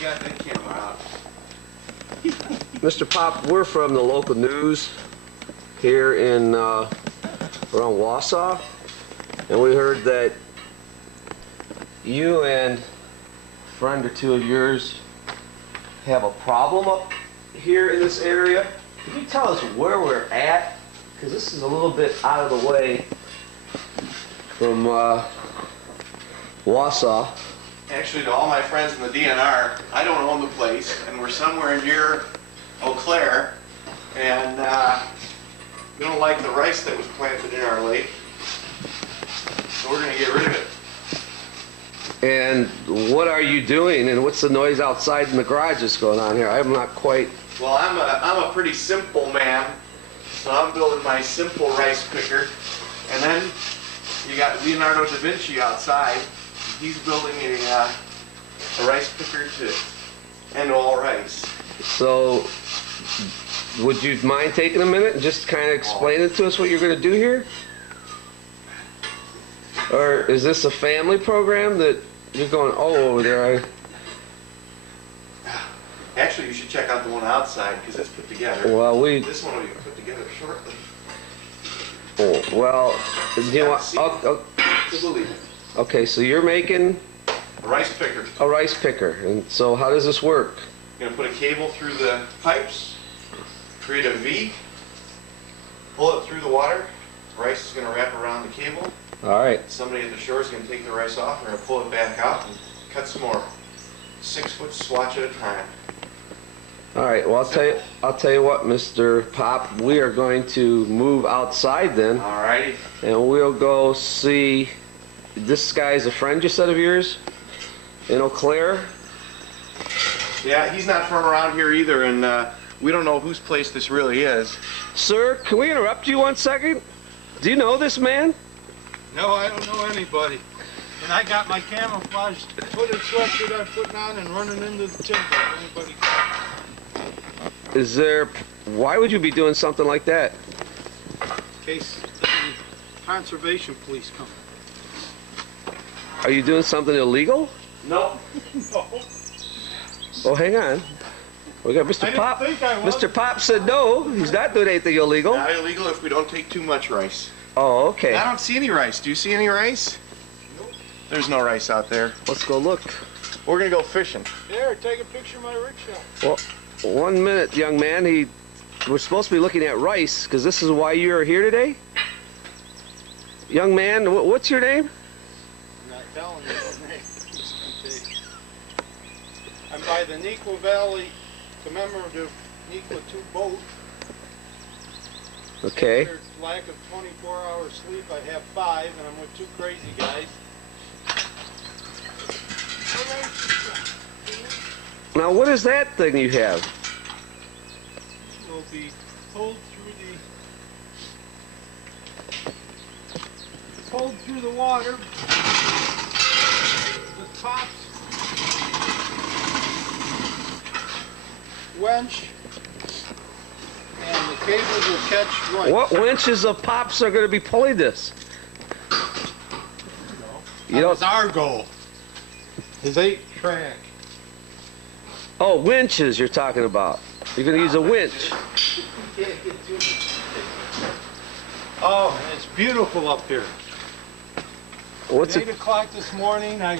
you got that camera out. Mr. Pop, we're from the local news here in around Wausau, and we heard that you and a friend or two of yours have a problem up here in this area. Can you tell us where we're at? Because this is a little bit out of the way from Wausau. Actually, to all my friends in the DNR, I don't own the place, and we're somewhere near Eau Claire, and we don't like the rice that was planted in our lake, so we're going to get rid of it. And what are you doing, and what's the noise outside in the garage that's going on here? I'm not quite... Well, I'm a pretty simple man, so I'm building my simple rice picker, and then you got Leonardo da Vinci outside. He's building a rice picker to end all rice. So, would you mind taking a minute and just kind of explain it to us what you're going to do here? Or is this a family program that you're going, oh, over there? Actually, you should check out the one outside because it's put together. Well, this one will be put together shortly. Oh, well, do you want... To believe it. Okay, so you're making... A rice picker. A rice picker. And so how does this work? You're going to put a cable through the pipes, create a V, pull it through the water. The rice is going to wrap around the cable. All right. Somebody at the shore is going to take the rice off. We're going to pull it back out and cut some more. 6-foot swatch at a time. All right. Well, I'll tell you what, Mr. Pop. We are going to move outside then. All righty. And we'll go see. This guy's a friend, you said, of yours, in Eau Claire. Yeah, he's not from around here either, and we don't know whose place this really is. Sir, can we interrupt you 1 second? Do you know this man? No, I don't know anybody. And I got my camouflage hooded sweatshirt I'm putting on and running into the timber. Anybody? Is there... Why would you be doing something like that? In case the conservation police come. Are you doing something illegal? No. No. Oh, hang on. We got Mr. Pop. Mr. Pop said no. He's not doing anything illegal. Not illegal if we don't take too much rice. Oh, okay. I don't see any rice. Do you see any rice? Nope. There's no rice out there. Let's go look. We're gonna go fishing. Here, take a picture of my rickshaw. Well, 1 minute, young man. We're supposed to be looking at rice, because this is why you're here today? Young man, what's your name? I'm not telling you what name. I'm by the Nequa Valley commemorative Nequa 2 boat. Okay. After lack of 24-hour sleep, I have 5, and I'm with 2 crazy guys. Now, what is that thing you have? It will be pulled through the water with tops, winch, and the cables will catch rice. What winches of Pops are going to be pulling this? That was our goal. His 8-track. Oh, winches you're talking about. You're going to use a winch. Oh, it's beautiful up here. What's At it? 8 o'clock this morning, I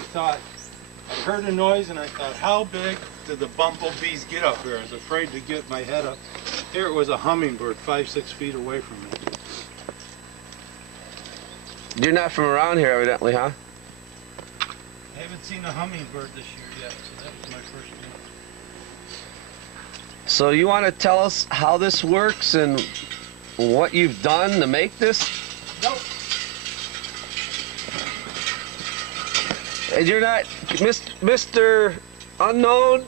heard a noise and I thought, how big did the bumblebees get up here? I was afraid to get my head up. Here it was a hummingbird 5-6 feet away from me. You're not from around here, evidently, huh? I haven't seen a hummingbird this year yet, so that was my first one. So you want to tell us how this works and what you've done to make this? Nope. And you're not, Mr. Unknown,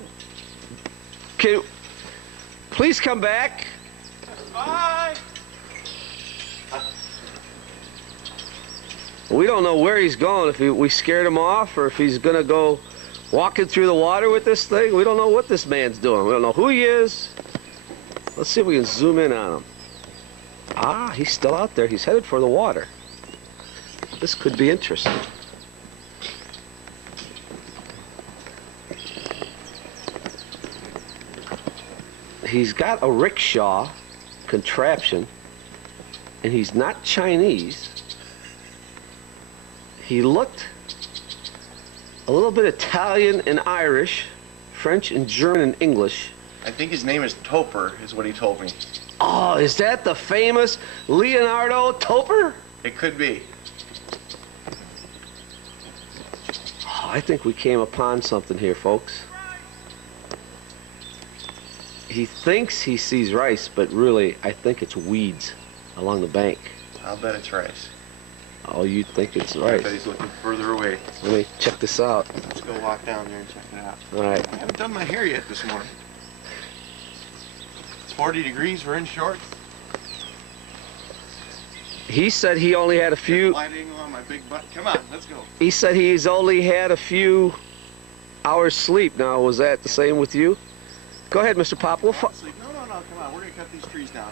please come back. Bye! We don't know where he's going, if we scared him off or if he's going to go walking through the water with this thing. We don't know what this man's doing. We don't know who he is. Let's see if we can zoom in on him. Ah, he's still out there. He's headed for the water. This could be interesting. he's got a rickshaw contraption, and he's not Chinese. He looked a little bit Italian and Irish, French and German and English. I think his name is Topper, is what he told me. Oh, is that the famous Leonardo Topper? It could be. Oh, I think we came upon something here, folks. He thinks he sees rice, but really, I think it's weeds along the bank. I'll bet it's rice. Oh, you think it's I rice? bet he's looking further away. Let me check this out. Let's go walk down there and check it out. All right. I haven't done my hair yet this morning. It's 40 degrees, we're in shorts. He said he only had a few. Wide angle on my big butt. Come on, let's go. He said he's only had a few hours sleep. Now, was that the same with you? Go ahead, Mr. Pop. We'll No, come on, we're gonna cut these trees down.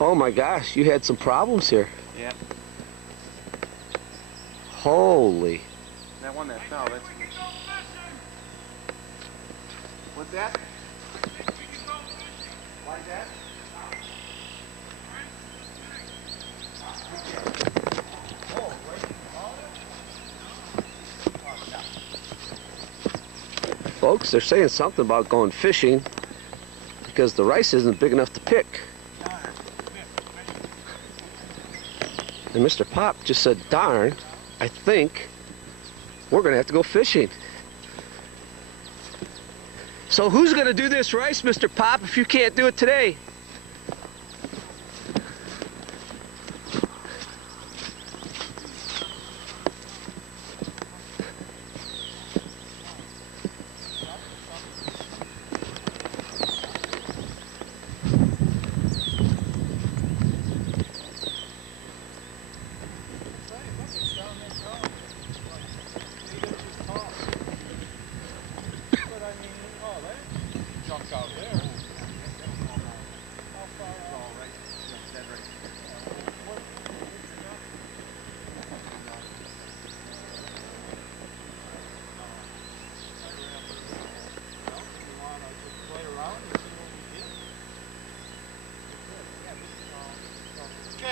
Oh my gosh, you had some problems here. Yeah. Holy. That one that fell, that's good. What's that? Like that? Folks, they're saying something about going fishing because the rice isn't big enough to pick. And Mr. Pop just said, darn, I think we're going to have to go fishing. So who's going to do this rice, Mr. Pop, if you can't do it today?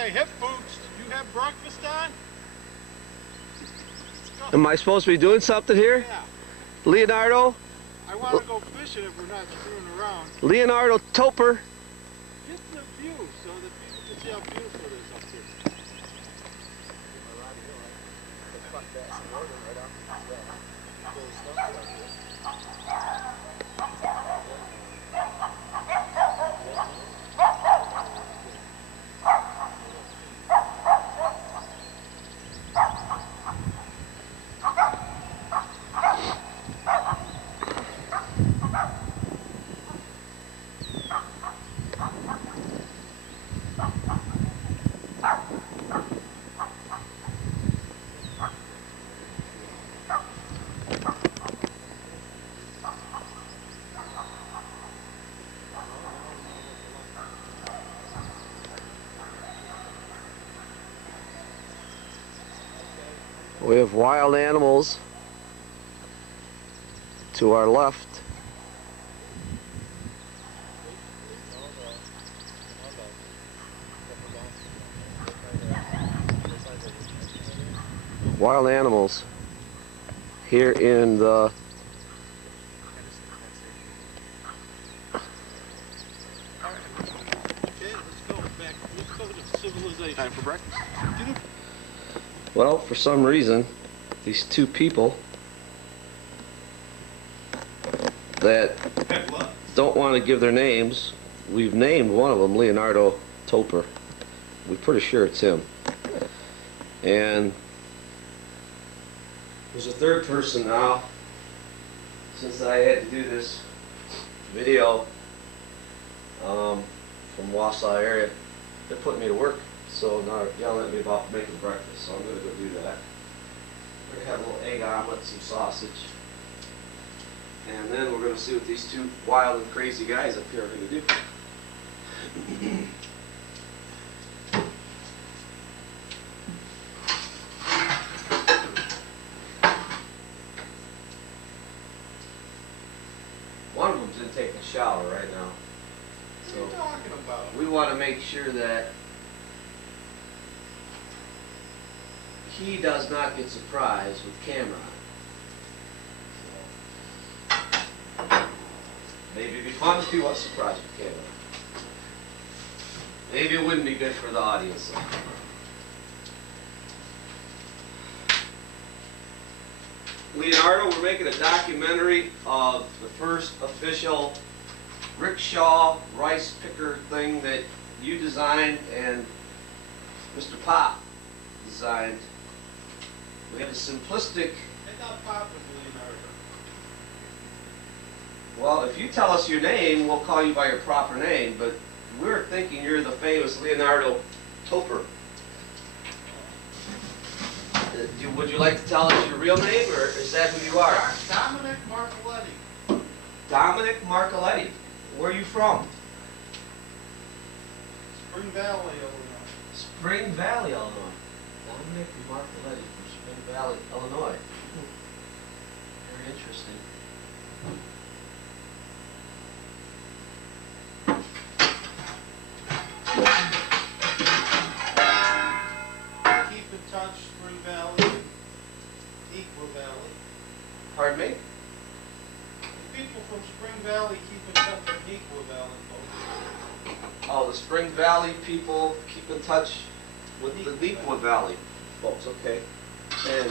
Okay, hip boots. You have breakfast on? Am I supposed to be doing something here? Yeah. Leonardo? I want to go fishing if we're not screwing around. Leonardo Topper? Get the view so that people can see how beautiful it is up here. We have wild animals to our left. Wild animals here in the Okay, let's go back. Let's go to civilization. Time for breakfast. well, for some reason, these two people that don't want to give their names, we've named one of them Leonardo Topper. We're pretty sure it's him. And there's a third person now, since I had to do this video from Wausau area. They're putting me to work, so now they're yelling at me about making breakfast, so I'm going to go do that. We're going to have a little egg omelet, some sausage, and then we're going to see what these two wild and crazy guys up here are going to do. One of them interested in taking a shower right now. What are you talking about? We want to make sure that he does not get surprised with camera on. Maybe it'd be fun if he was surprised with camera on. Maybe it wouldn't be good for the audience. Leonardo, we're making a documentary of the first official rickshaw rice picker thing that you designed and Mr. Pop designed. We have a simplistic... I thought Pop was Leonardo. Well, if you tell us your name, we'll call you by your proper name, but we're thinking you're the famous Leonardo Topper. Would you like to tell us your real name, or is that who you are? Dominic Marcoletti. Dominic Marcoletti. Where are you from? Spring Valley, Illinois. Spring Valley, Illinois. Dominic Marcoletti from Spring Valley, Illinois. Very interesting. Keep in touch, Spring Valley, Equa Valley. Pardon me? The people from Spring Valley keep in touch with Equa Valley folks. Oh, the Spring Valley people keep in touch with the Nequa Valley folks, okay. And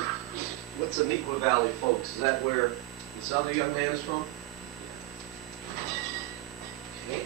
what's the Nequa Valley folks? Is that where this other young man is from? Okay.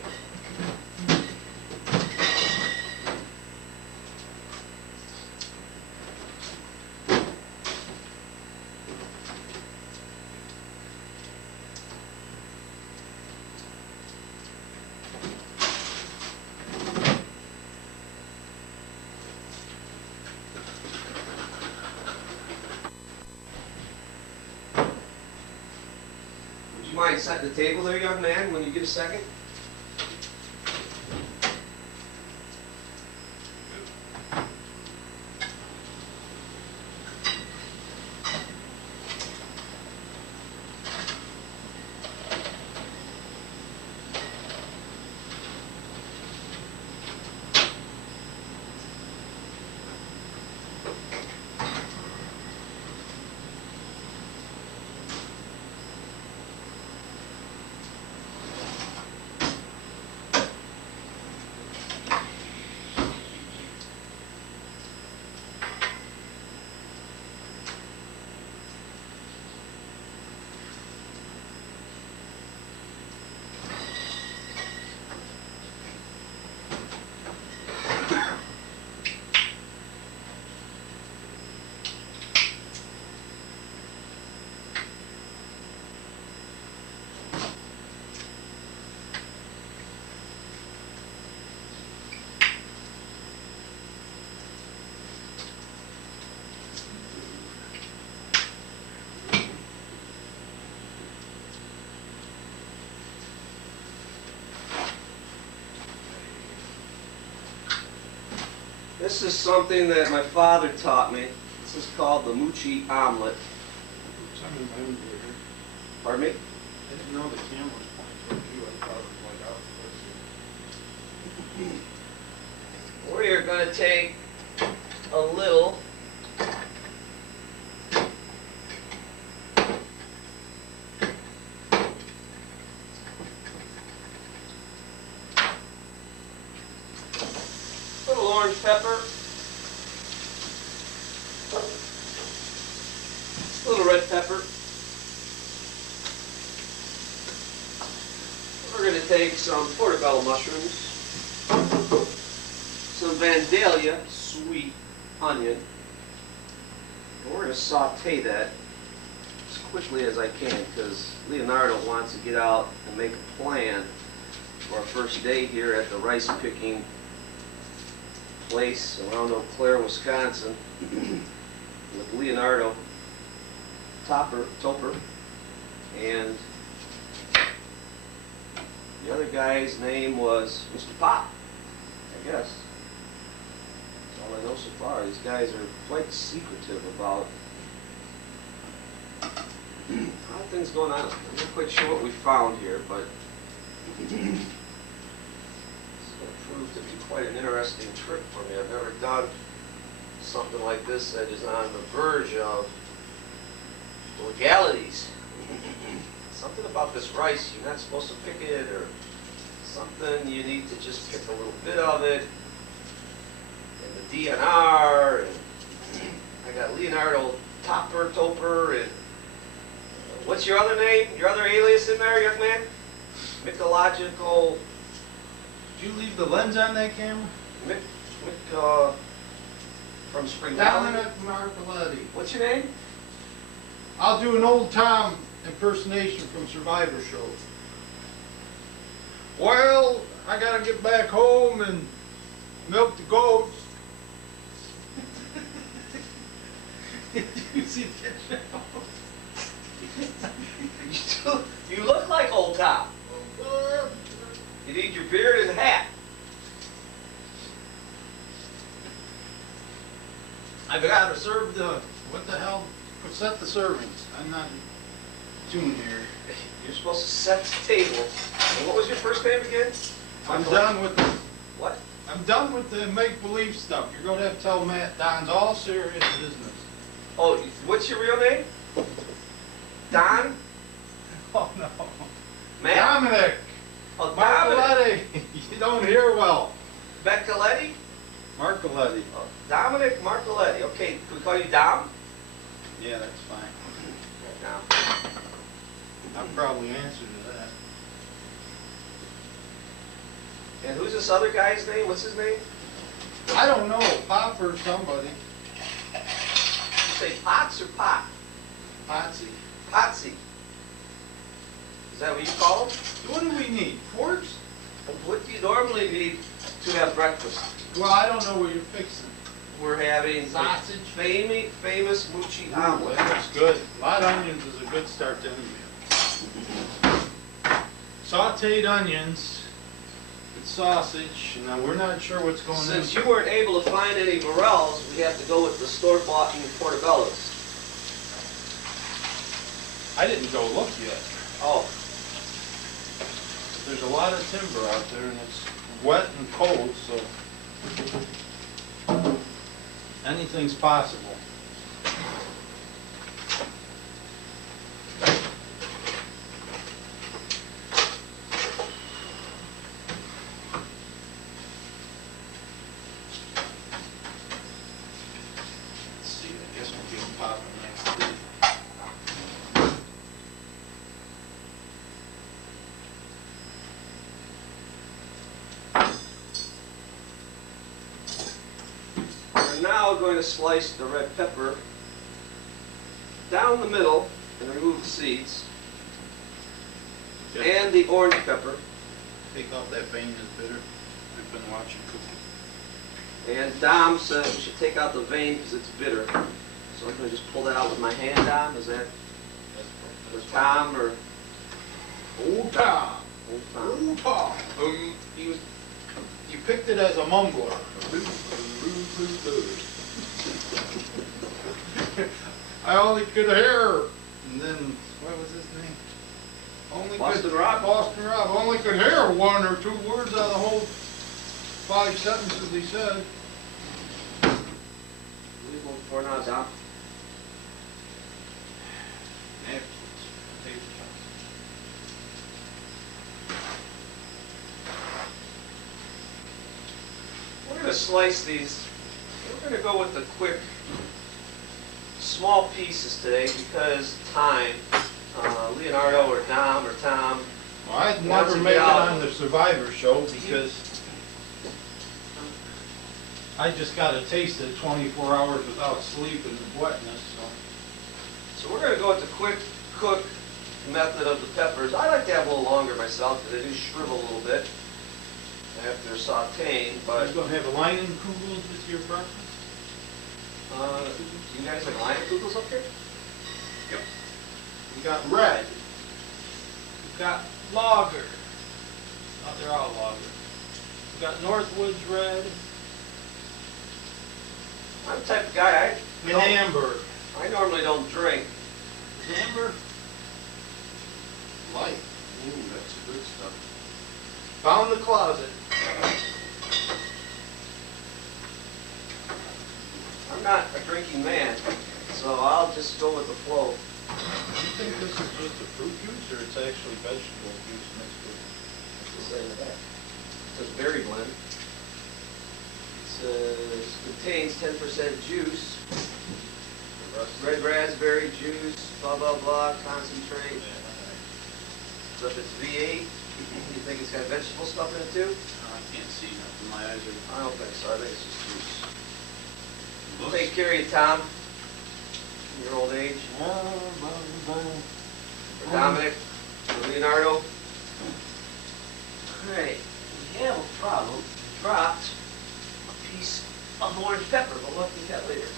Would you mind setting the table there, young man, when you get a second? This is something that my father taught me. This is called the Moochie omelet. Pardon me? I didn't know the camera was pointing toward you. I thought it was like out. We are going to take a little orange pepper, a little red pepper. We're going to take some portobello mushrooms, some Vandalia sweet onion, and we're going to saute that as quickly as I can because Leonardo wants to get out and make a plan for our first day here at the rice picking place around Eau Claire, Wisconsin, with Leonardo Topper, and the other guy's name was Mr. Pop, I guess. That's all I know so far. These guys are quite secretive about how things going on. I'm not quite sure what we found here, but This is going to prove to be quite an interesting trick for me. I've never done something like this that is on the verge of legalities. Something about this rice, you're not supposed to pick it, or something, you need to just pick a little bit of it. And the DNR, and I got Leonardo Topper Toper, and what's your other name? Your other alias in there, young man? Mycological. Did you leave the lens on that camera? From Spring Valley. Dominic Marcoletti. What's your name? I'll do an old Tom impersonation from Survivor show. Well, I gotta get back home and milk the goats. Did you see that show? You look like old Tom. You need your beard and hat. I gotta serve the, what the hell? Set the servings. I'm not in tune here. You're supposed to set the table. And what was your first name again? I'm done with the, What? I'm done with the make-believe stuff. You're gonna have to tell Matt Don's all serious business. Oh, what's your real name? Don? Oh no. Matt? Dominic! Oh, Dominic. Marcoletti! You don't hear well. Beccoletti? Marcoletti. Oh, Dominic Marcoletti. Okay, can we call you Dom? Yeah, that's fine. Dom. I'll probably answer to that. And who's this other guy's name? What's his name? I don't know, Pop or somebody. You say Potts or Pot? Potsy. Potsy. Is that what you call him? What do we need? Forks? What do you normally need to have breakfast? Well, I don't know what you're fixing. We're having Sausage. famous Moochie Ooh, omelet. that looks good. A lot of onions is a good start to any meal. Sauteed onions with sausage. Now, we're not sure what's going on. Since you weren't able to find any morels, we have to go with the store-bought in portobellos. I didn't go look yet. Oh, There's a lot of timber out there, and it's wet and cold, so anything's possible. Let's see, I guess we'll get popping next week. we're now going to slice the red pepper down the middle and remove the seeds, and the orange pepper. Take off that vein that's bitter. We've been watching cooking. And Dom said we should take out the vein because it's bitter. So I'm going to just pull that out with my hand, Dom. Is that or Tom or Old Tom. old Tom? Old Tom. You picked it as a mumbler. I only could hear. And then, what was his name? Only Boston could, Rob? Boston Rob. Only could hear one or two words out of the whole 5 sentences he said. Leave one for now, Dom. Napkins. Paper We're going to slice these. We're going to go with the quick, small pieces today because time. Leonardo or Dom or Tom. Well, I'd Once never you make it get out- on the Survivor show because I just got a taste of 24 hours without sleep and the wetness. So we're going to go with the quick cook method of the peppers. I like to have a little longer myself because they do shrivel a little bit after sauteing. So But you gonna have a lining kugels with your breakfast? do you guys have Leinenkugels up here? Yep. We got red. We got lager. Oh, they're all lager. We got Northwoods red I'm the type of guy and amber. I normally don't drink. Amber? Light. Ooh, that's good stuff. Found the closet. I'm not a drinking man, so I'll just go with the flow. Do you think this is just a fruit juice, or it's actually vegetable juice mixed with it? What's it say in the back? It says berry blend. It says contains 10% juice, red raspberry juice, blah blah blah, concentrate. So if it's V8, you think it's got vegetable stuff in it too? I can't see nothing. My eyes are. I don't think so. I think it's just juice. Take care of you, Tom. In your old age. Or Dominic. Or Leonardo. Alright. We have a problem. Dropped a piece of orange pepper, but we'll look at that later.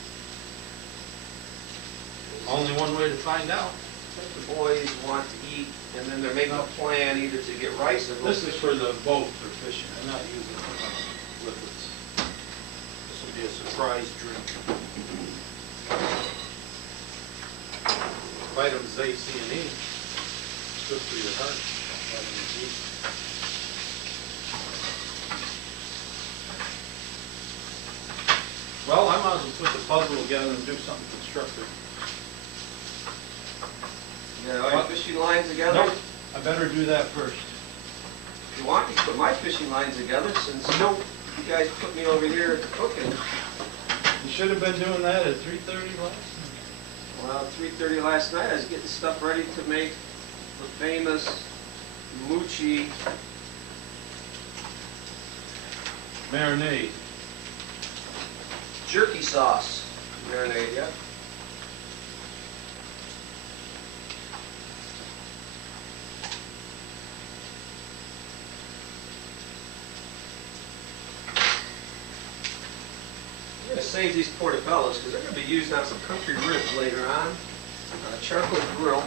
Only one way to find out. The boys want to eat, and then they're making a plan either to get rice or go This is fishing. for the boat for fishing. I'm not using liquids. This will be a surprise drink. Vitamins A, C, and E. It's good for your heart. Vitamin D. Well, I might as well put the puzzle together and do something constructive. Yeah, all your fishing lines together? Nope, I better do that first. If you want, you can put my fishing lines together since you guys put me over here at the cooking. You should have been doing that at 3:30 last night. Well, at 3:30 last night, I was getting stuff ready to make the famous Moochie Marinade. jerky sauce marinade, yeah. I'm going to save these portobellos because they're going to be used on some country ribs later on a charcoal grill.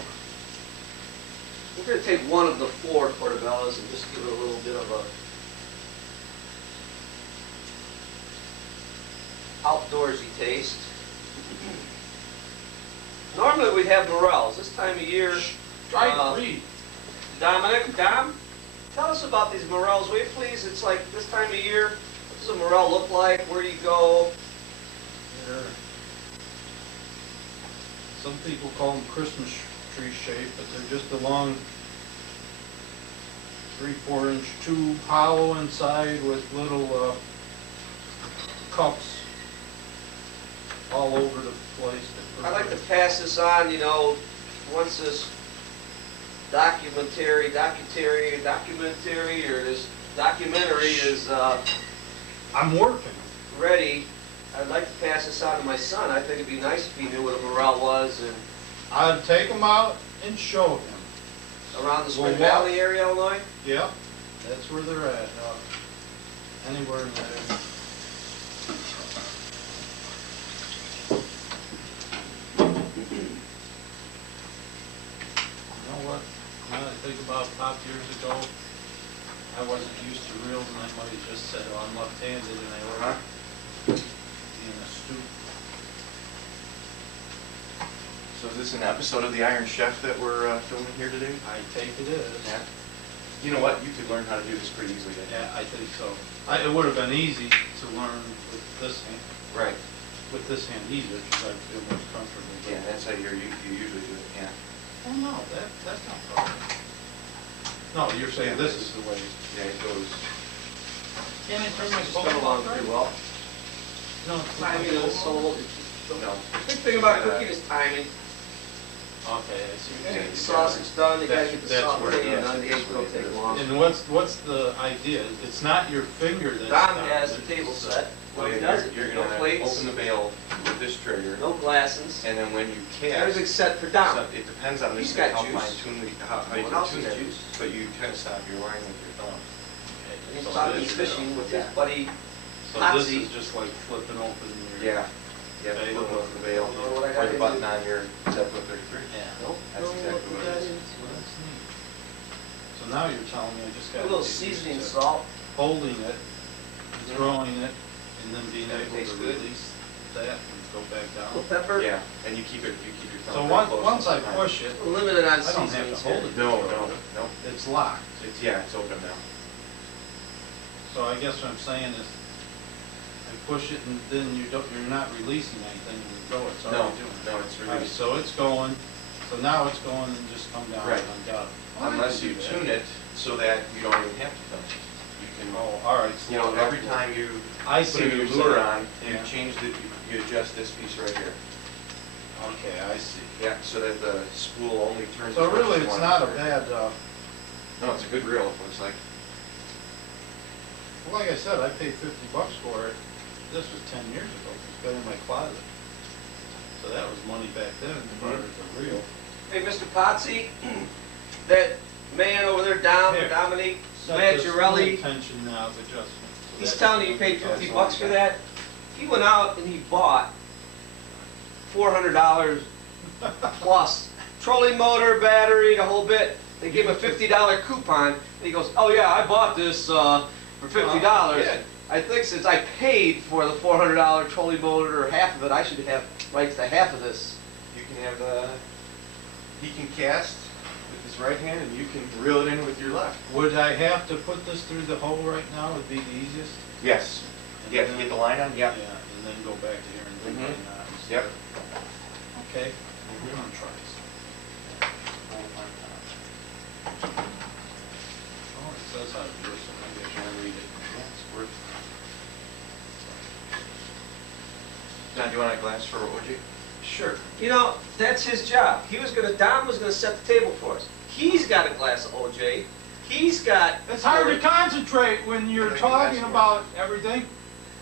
We're going to take one of the 4 portobellos and just give it a little bit of a outdoorsy taste. Normally we'd have morels. This time of year, Try to read. Dominic, Dom, tell us about these morels, will you please? It's like this time of year, what does a morel look like? Where do you go? Some people call them Christmas tree shape, but they're just a long 3-4 inch tube, hollow inside with little cups all over the place. I'd like to pass this on, you know, once this documentary or this documentary is I'm working. ready, I'd like to pass this on to my son. I think it'd be nice if he knew what a morel was and I'd take them out and show him. around the Spring Well, Valley area, Illinois. Yep, that's where they're at. Anywhere in that area. You know what? Now that I think about Pop years ago, I wasn't used to reels, and I might have just said, oh, I'm left-handed, and I learned being astute. So is this an episode of The Iron Chef that we're filming here today? I take it is. Yeah. You know what? You could learn how to do this pretty easily. Yeah, I think so. It would have been easy to learn with this hand. Right. With this hand easier, because I feel more comfortable. Yeah, that's how you usually do it. Yeah. Oh, no, that's not problem. No, you're saying this is the way. Yeah, it goes. Can I turn my It's coming along pretty well. No, Timing of the soul. No. The big thing about cooking is timing. Okay, I see. You get the sausage done, you gotta get the That's where it saute is. done, the eggs don't take long. And what's the idea? It's not your finger that's Dom done. has the table set. When he does it, You're no gonna plates, open the bail with this trigger, no glasses. and then when you cast, Everything's set for Dom. so it depends on He's this got how juice. fine-tuned how you What can else tune is it. juice? But you kind of stop your line with your thumb. He's So talking this is- fishing with his buddy. So this Patsy. is just like flipping open your... Yeah. You have to flip over the bail, Know what I or gotta the do? button on your 7.33. Yeah. Nope. That's exactly what it is. Well, that's neat. So now you're telling me I just got A little seasoning salt. holding it, throwing it, and then being That able tastes to good. release that and go back A little down. pepper. Yeah, and you keep your So thumb very close once to I the line. push it, Limited on I don't have seasonings to hold here. it. No, no, no. it's locked. It's open now. So I guess what I'm saying is, I push it and then you're not releasing anything when you go, it's No, already doing it. no, it's All right, released. so it's going, so now it's going and just come down Right. and got it. Unless you tune it so that you don't even have to touch it. You can, Oh, all right. you know, every time you I put see a what new you're lure saying. on, you Yeah. change the, you adjust this piece right here. Okay, I see. Yeah, so that the spool only turns. So as much as really, you it's want it not a to turn. bad, No, it's a good reel, it looks like. well, like I said, I paid $50 for it. This was 10 years ago. It's been in my closet. So that was money back then, as far as the reel. Hey, Mr. Potsy, that man over there, Dom, Here. Dominique, Set the Mangiarelli, tension now adjustment. So he's that- telling you he paid that's $50 all for I that. He went out and he bought $400 plus trolling motor, battery, the whole bit. They gave him a $50 coupon. And he goes, "Oh yeah, I bought this for $50. Yeah. I think since I paid for the $400 trolling motor or half of it, I should have rights to half of this." You can have he can cast with his right hand and you can reel it in with your left. Would I have to put this through the hole right now? Would be the easiest? Yes. And Yeah, to then- get the line on, yeah. Yeah, and then go back to here and do Mhm. it now. Yep. Okay, we're gonna try this. Oh, it says how to do it, so maybe I should read it. Yeah, it's worth. John, do you want a glass for OJ? Sure. You know, that's his job. Dom was gonna set the table for us. He's got a glass of OJ. He's got. It's hard to concentrate when you're talking about everything.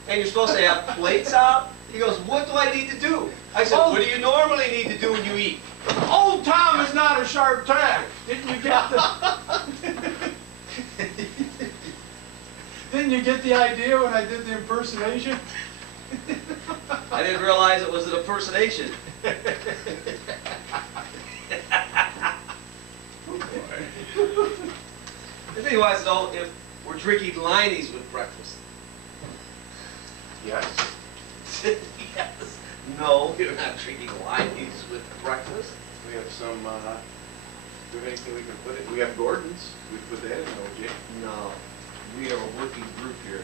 And you're supposed to have plates out. He goes, "What do I need to do?" I said, Oh. "What do you normally need to do when you eat?" Old Tom is not a sharp tack. Didn't you get the? Didn't you get the idea when I did the impersonation? I didn't realize it was an impersonation. The thing was, though, if we're drinking Liney's with breakfast. Yes. Yes. No, you're not drinking Liney's with breakfast. We have some, do we have anything we can put in? We have Gordon's. We put that in OJ. No, we are a working group here.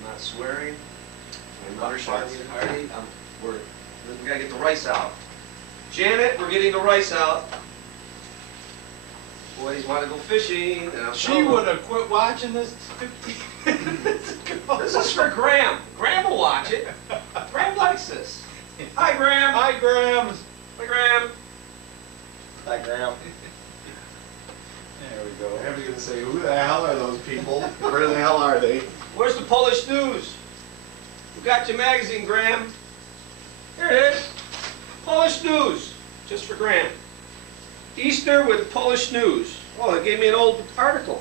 I'm not swearing. I'm not Shots. Hardy and Hardy. We gotta get the rice out. Janet, we're getting the rice out. Boys want to go fishing, and I'm She telling them, would have quit watching this 50 minutes ago. This is for Graham. Graham will watch it. Graham likes this. Hi, Graham. Hi, Graham. Hi, Graham. Hi, Graham. There we go. I was going to say, who the hell are those people? Where the hell are they? Where's the Polish news? We got your magazine, Graham. Here it is. Polish news, just for Graham. Easter with Polish news. Oh, it gave me an old article.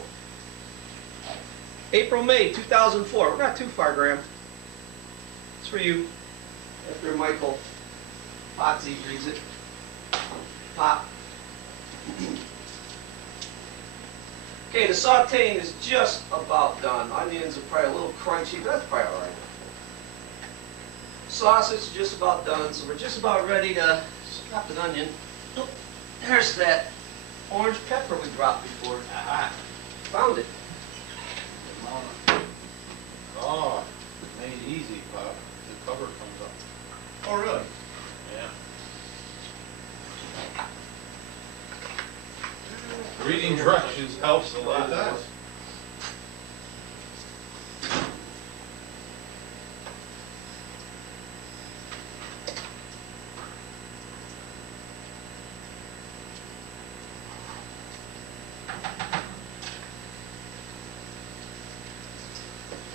April, May 2004. We're not too far, Graham. It's for you. After Michael Potsy reads it. Pop. Okay, the sauteing is just about done. Onions are probably a little crunchy, but that's probably all right. Sausage is just about done, so we're just about ready to snap an onion. Oh, there's that orange pepper we dropped before. Ah, found it. Oh, made easy, Pop. The cover comes up. Oh, really? Yeah. Reading directions helps a lot. It does.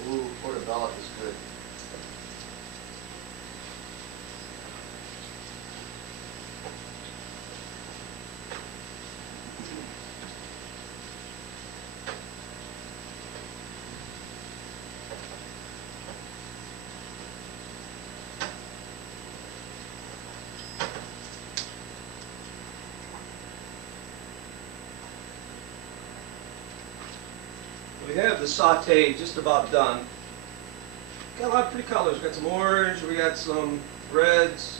Ooh, portobello is good. We have the saute just about done. Got a lot of pretty colors. We got some orange, we got some reds,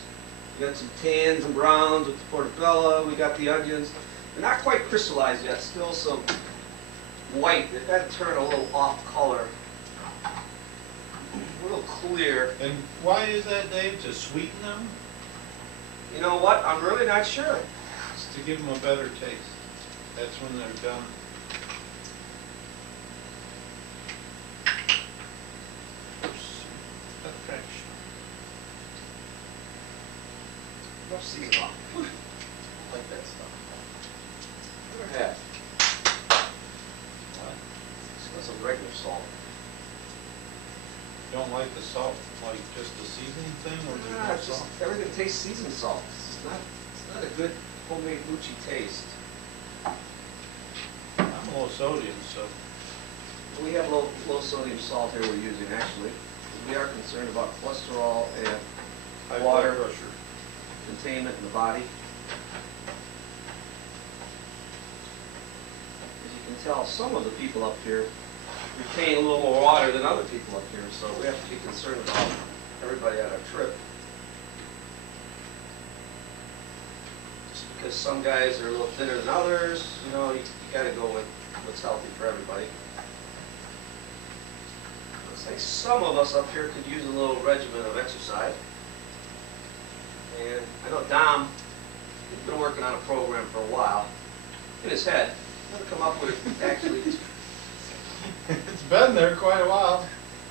we got some tans and browns with the portobello, we got the onions. They're not quite crystallized yet, still some white. They've got to turn a little off color, a little clear. And why is that, Dave? To sweeten them? You know what? I'm really not sure. It's to give them a better taste. That's when they're done. Perfection. Rough season off. I like that stuff. Never had. What? It's some regular salt. You don't like the salt, like just the seasoning thing, or there's Nah, no it's just salt? everything tastes seasoned salt. It's not a good homemade mochi taste. I'm low sodium, so We have low sodium salt here we're using actually. We are concerned about cholesterol and high water blood pressure. containment in the body. As you can tell, some of the people up here retain a little more water than other people up here, so we have to be concerned about everybody on our trip. Just because some guys are a little thinner than others, you know, you gotta go with what's healthy for everybody. Looks like some of us up here could use a little regimen of exercise. And I know Dom, he's been working on a program for a while, in his head. Never come up with it actually. It's been there quite a while.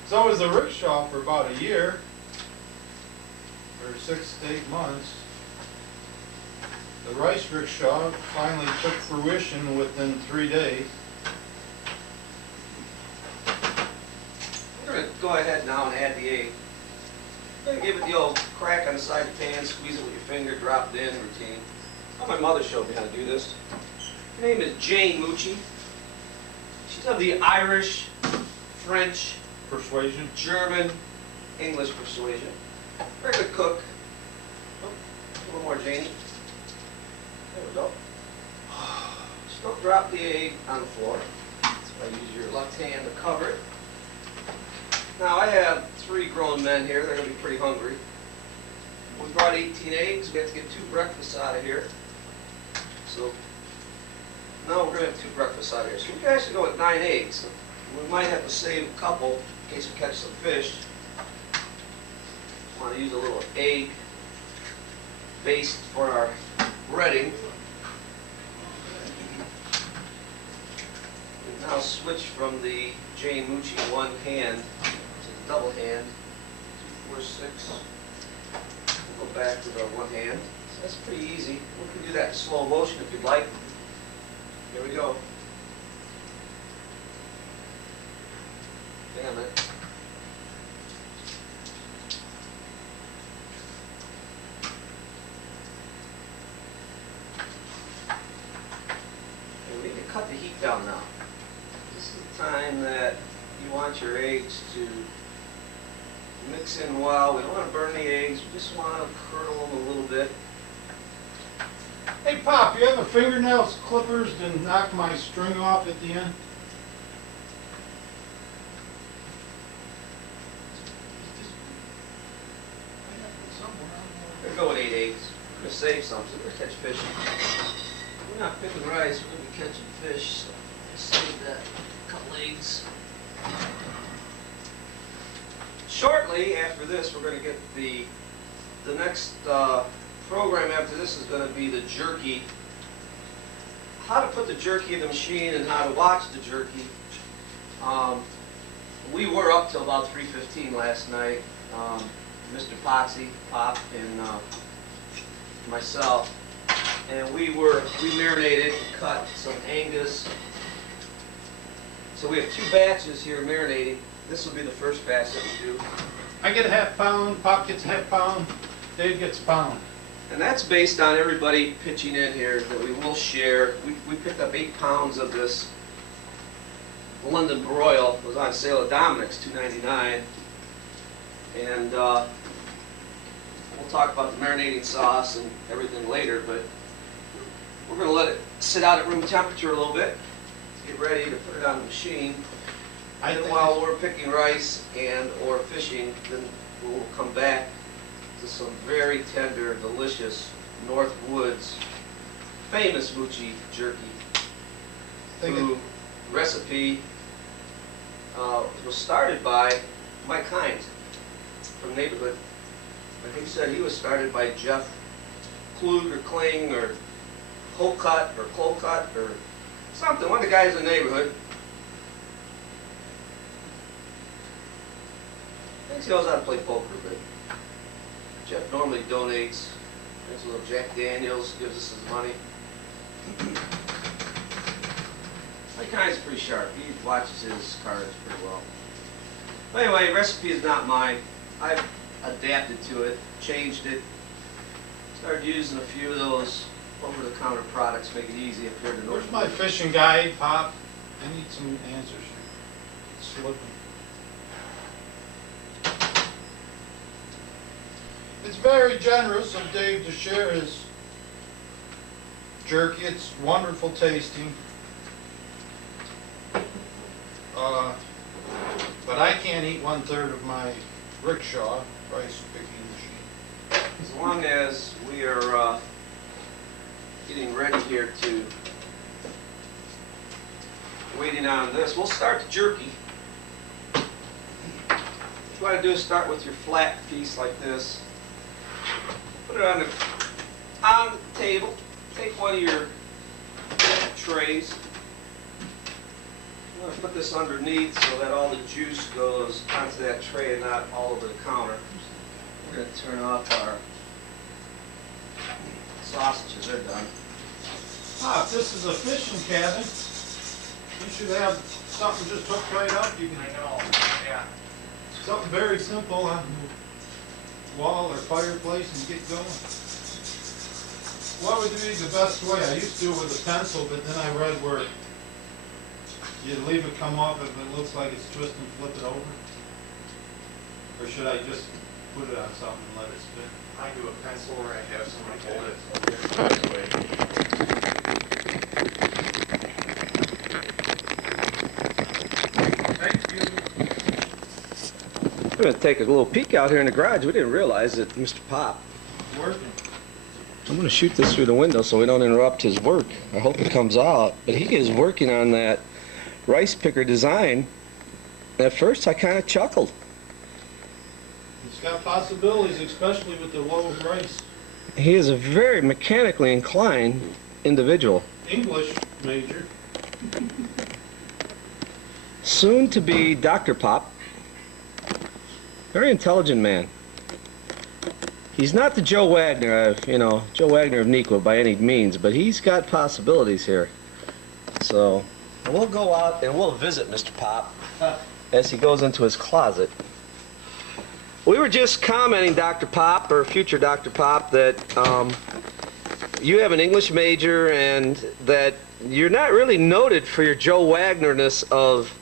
So was the Rickshaw for about a year, or 6 to 8 months. The rice rickshaw finally took fruition within 3 days. We're going to go ahead now and add the egg. We're going to give it the old crack on the side of the pan, squeeze it with your finger, drop it in routine. Oh, my mother showed me how to do this. Her name is Jane Mucci. She's of the Irish, French, Persuasion. German, English persuasion. Very good cook. Oh, a little more, Janie. There we go. Just don't drop the egg on the floor. So I use your left hand to cover it. Now I have 3 grown men here. They're going to be pretty hungry. We brought 18 eggs. We have to get 2 breakfasts out of here. So now we're going to have 2 breakfasts out of here. So we can actually go with 9 eggs. We might have to save a couple in case we catch some fish. Want to use a little egg baste for our breading. We now switch from the Jane Mucci one hand to the double hand. 2, 4, 6. We'll go back with our one hand. So that's pretty easy. We can do that in slow motion if you'd like. Here we go. Damn it. Okay, we need to cut the heat down now. This is the time that you want your eggs to mix in well. We don't want to burn the eggs. We just want to curdle them a little bit. Hey, Pop, you have a fingernail clippers to knock my string off at the end? We're going to go with 8 eggs. We're going to save some, so we're going to catch fish. We're not picking rice, we're going to be catching fish, so let's save that couple eggs. Shortly after this, we're going to get the next program after this is going to be the jerky. How to put the jerky in the machine and how to watch the jerky. We were up till about 3:15 last night. Mr. Potsy, Pop, and myself, and we marinated and cut some Angus. So we have 2 batches here marinating. This will be the first batch that we do. I get a half pound, Pop gets a half pound, Dave gets a pound. And that's based on everybody pitching in here that we will share. We picked up 8 pounds of this London broil. It was on sale at Dominic's, $2.99. And we'll talk about the marinating sauce and everything later, but we're going to let it sit out at room temperature a little bit to get ready to put it on the machine. And while we're picking rice and or fishing, then we'll come back to some very tender, delicious North Woods famous Mucci jerky. Think Who recipe was started by Mike Hines from Neighborhood. And he said he was started by Jeff Klug or Kling or Colcutt or Colcutt or something, one of the guys in the Neighborhood. I think he knows how to play poker, but Jeff normally donates, drinks a little Jack Daniels, gives us his money. Mike Hines is pretty sharp. He watches his cards pretty well. But anyway, recipe is not mine. I've adapted to it, changed it, started using a few of those over-the-counter products, make it easy up here to North. Where's my fishing guide, Pop? I need some answers. It's slipping. It's very generous of Dave to share his jerky. It's wonderful tasting. But I can't eat 1/3 of my Rickshaw rice picking machine. As long as we are getting ready here to waiting on this, we'll start the jerky. What you want to do is start with your flat piece like this. Put it on the table. Take one of your trays. I'm going to put this underneath so that all the juice goes onto that tray and not all over the counter. We're going to turn off our sausages. They're done. Pop, this is a fishing cabin. You should have something just hooked right up. You can. I know, yeah. Something very simple on the wall or fireplace and get going. What would be the best way? I used to do it with a pencil, but then I read where you leave it come off if it looks like it's twisted and flip it over. Or should I just put it on something and let it spin? I do a pencil or I have somebody hold it. Thank you. We're going to take a little peek out here in the garage. We didn't realize that Mr. Pop. It's working. I'm going to shoot this through the window so we don't interrupt his work. I hope it comes out. But he is working on that rice picker design. At first I kind of chuckled. It's got possibilities, especially with the low rice. He is a very mechanically inclined individual. English major. Soon to be Dr. Pop. Very intelligent man. He's not the Joe Wagner of, Joe Wagner of Nequa by any means, but he's got possibilities here. So we'll go out and we'll visit Mr. Pop as he goes into his closet. We were just commenting, Dr. Pop, or future Dr. Pop, that you have an English major and that you're not really noted for your Joe Wagnerness of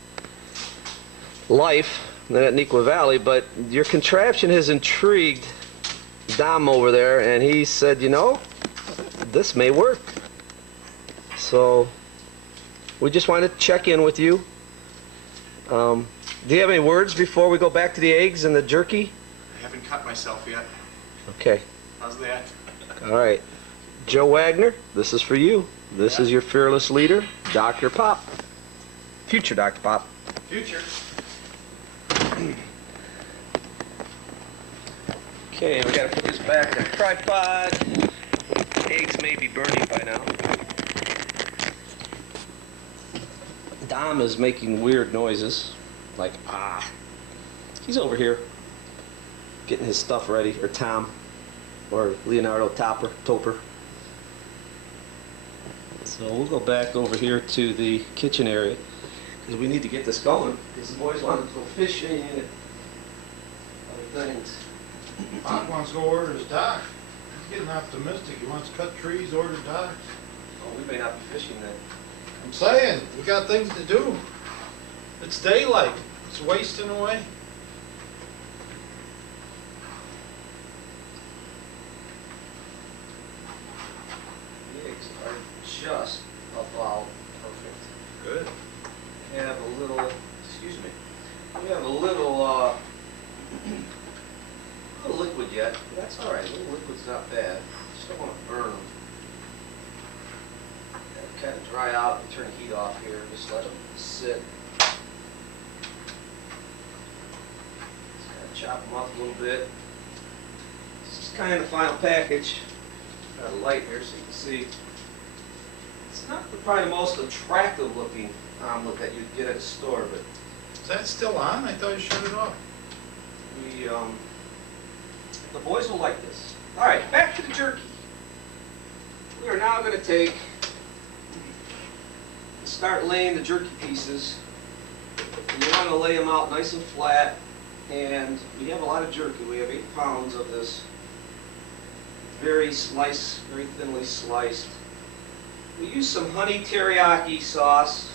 life at Nequa Valley, but your contraption has intrigued Dom over there, and he said, this may work. So we just wanted to check in with you. Do you have any words before we go back to the eggs and the jerky? I haven't cut myself yet. Okay. How's that? All right. Joe Wagner, this is for you. This is your fearless leader, Dr. Pop. Future Dr. Pop. Future. Okay, we gotta put this back on the tripod. Eggs may be burning by now. Dom is making weird noises, like He's over here getting his stuff ready, or Tom, or Leonardo Toper. So we'll go back over here to the kitchen area because we need to get this going. Because the boys want to go fishing and other things. Pop wants to go order his dock. He's getting optimistic. He wants to cut trees, order docks. Oh, we may not be fishing then. I'm saying, we got things to do. It's daylight. It's wasting away. The eggs are just about perfect. Good. We have a little, we have a little liquid yet. But that's all right. A little liquid's not bad. Just don't want to burn them. kind of dry out and turn the heat off here. Just let them sit. Just kind of chop them up a little bit. This is kind of the final package. Got a light here so you can see. It's not probably the most attractive looking omelet that you'd get at a store, but Is that still on? I thought you shut it off. the boys will like this. All right, back to the jerky. We are now going to start laying the jerky pieces. And you want to lay them out nice and flat. And we have a lot of jerky. We have 8 pounds of this very thinly sliced. We use some honey teriyaki sauce.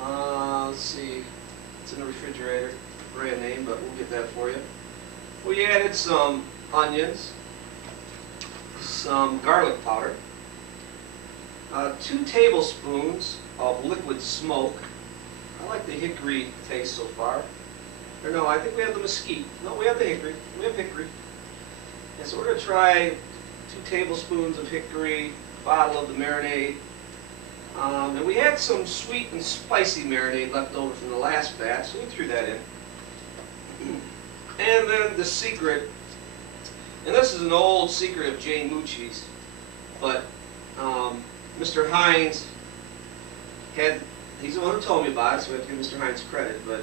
Let's see, it's in the refrigerator, brand name, but we'll get that for you. We added some onions, some garlic powder, 2 tablespoons of liquid smoke. I like the hickory taste so far. Or no, I think we have the mesquite. No, we have the hickory. We have hickory. And so we're going to try 2 tablespoons of hickory, bottle of the marinade. And we had some sweet and spicy marinade left over from the last batch, so we threw that in. And then the secret, and this is an old secret of Jane Mucci's, but Mr. Hines he's the one who told me about it, so we have to give Mr. Hines credit, but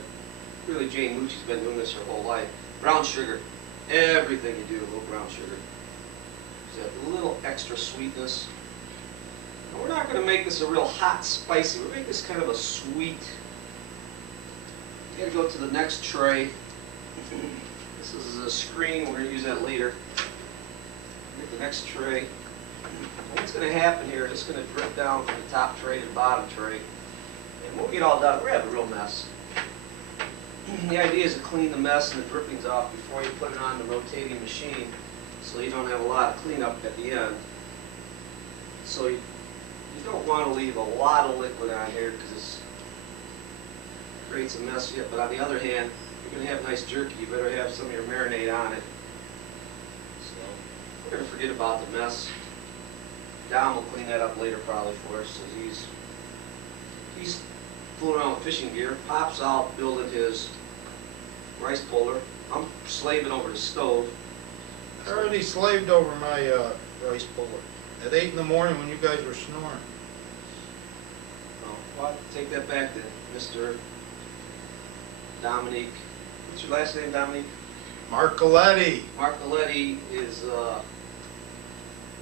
really Jane Mucci's been doing this her whole life. Brown sugar. Everything you do, a little brown sugar. There's that little extra sweetness. And we're not going to make this a real hot spicy. We're making this kind of a sweet. Got to go to the next tray. This is a screen. We're going to use that later. Get the next tray. And what's going to happen here is it's going to drip down from the top tray to the bottom tray. And when we get all done, we're going to have a real mess. The idea is to clean the mess and the drippings off before you put it on the rotating machine, so you don't have a lot of cleanup at the end. So you don't want to leave a lot of liquid on here because it creates a mess. But on the other hand, if you're going to have nice jerky, you better have some of your marinade on it. So we're going to forget about the mess. Don will clean that up later probably for us. So he's fooling around with fishing gear, pops out building his rice puller. I'm slaving over the stove. I already slaved over my rice puller at 8 in the morning when you guys were snoring. Oh, well, I'll take that back then, Mr. Dominique. What's your last name, Dominique? Marcoletti. Marcoletti is,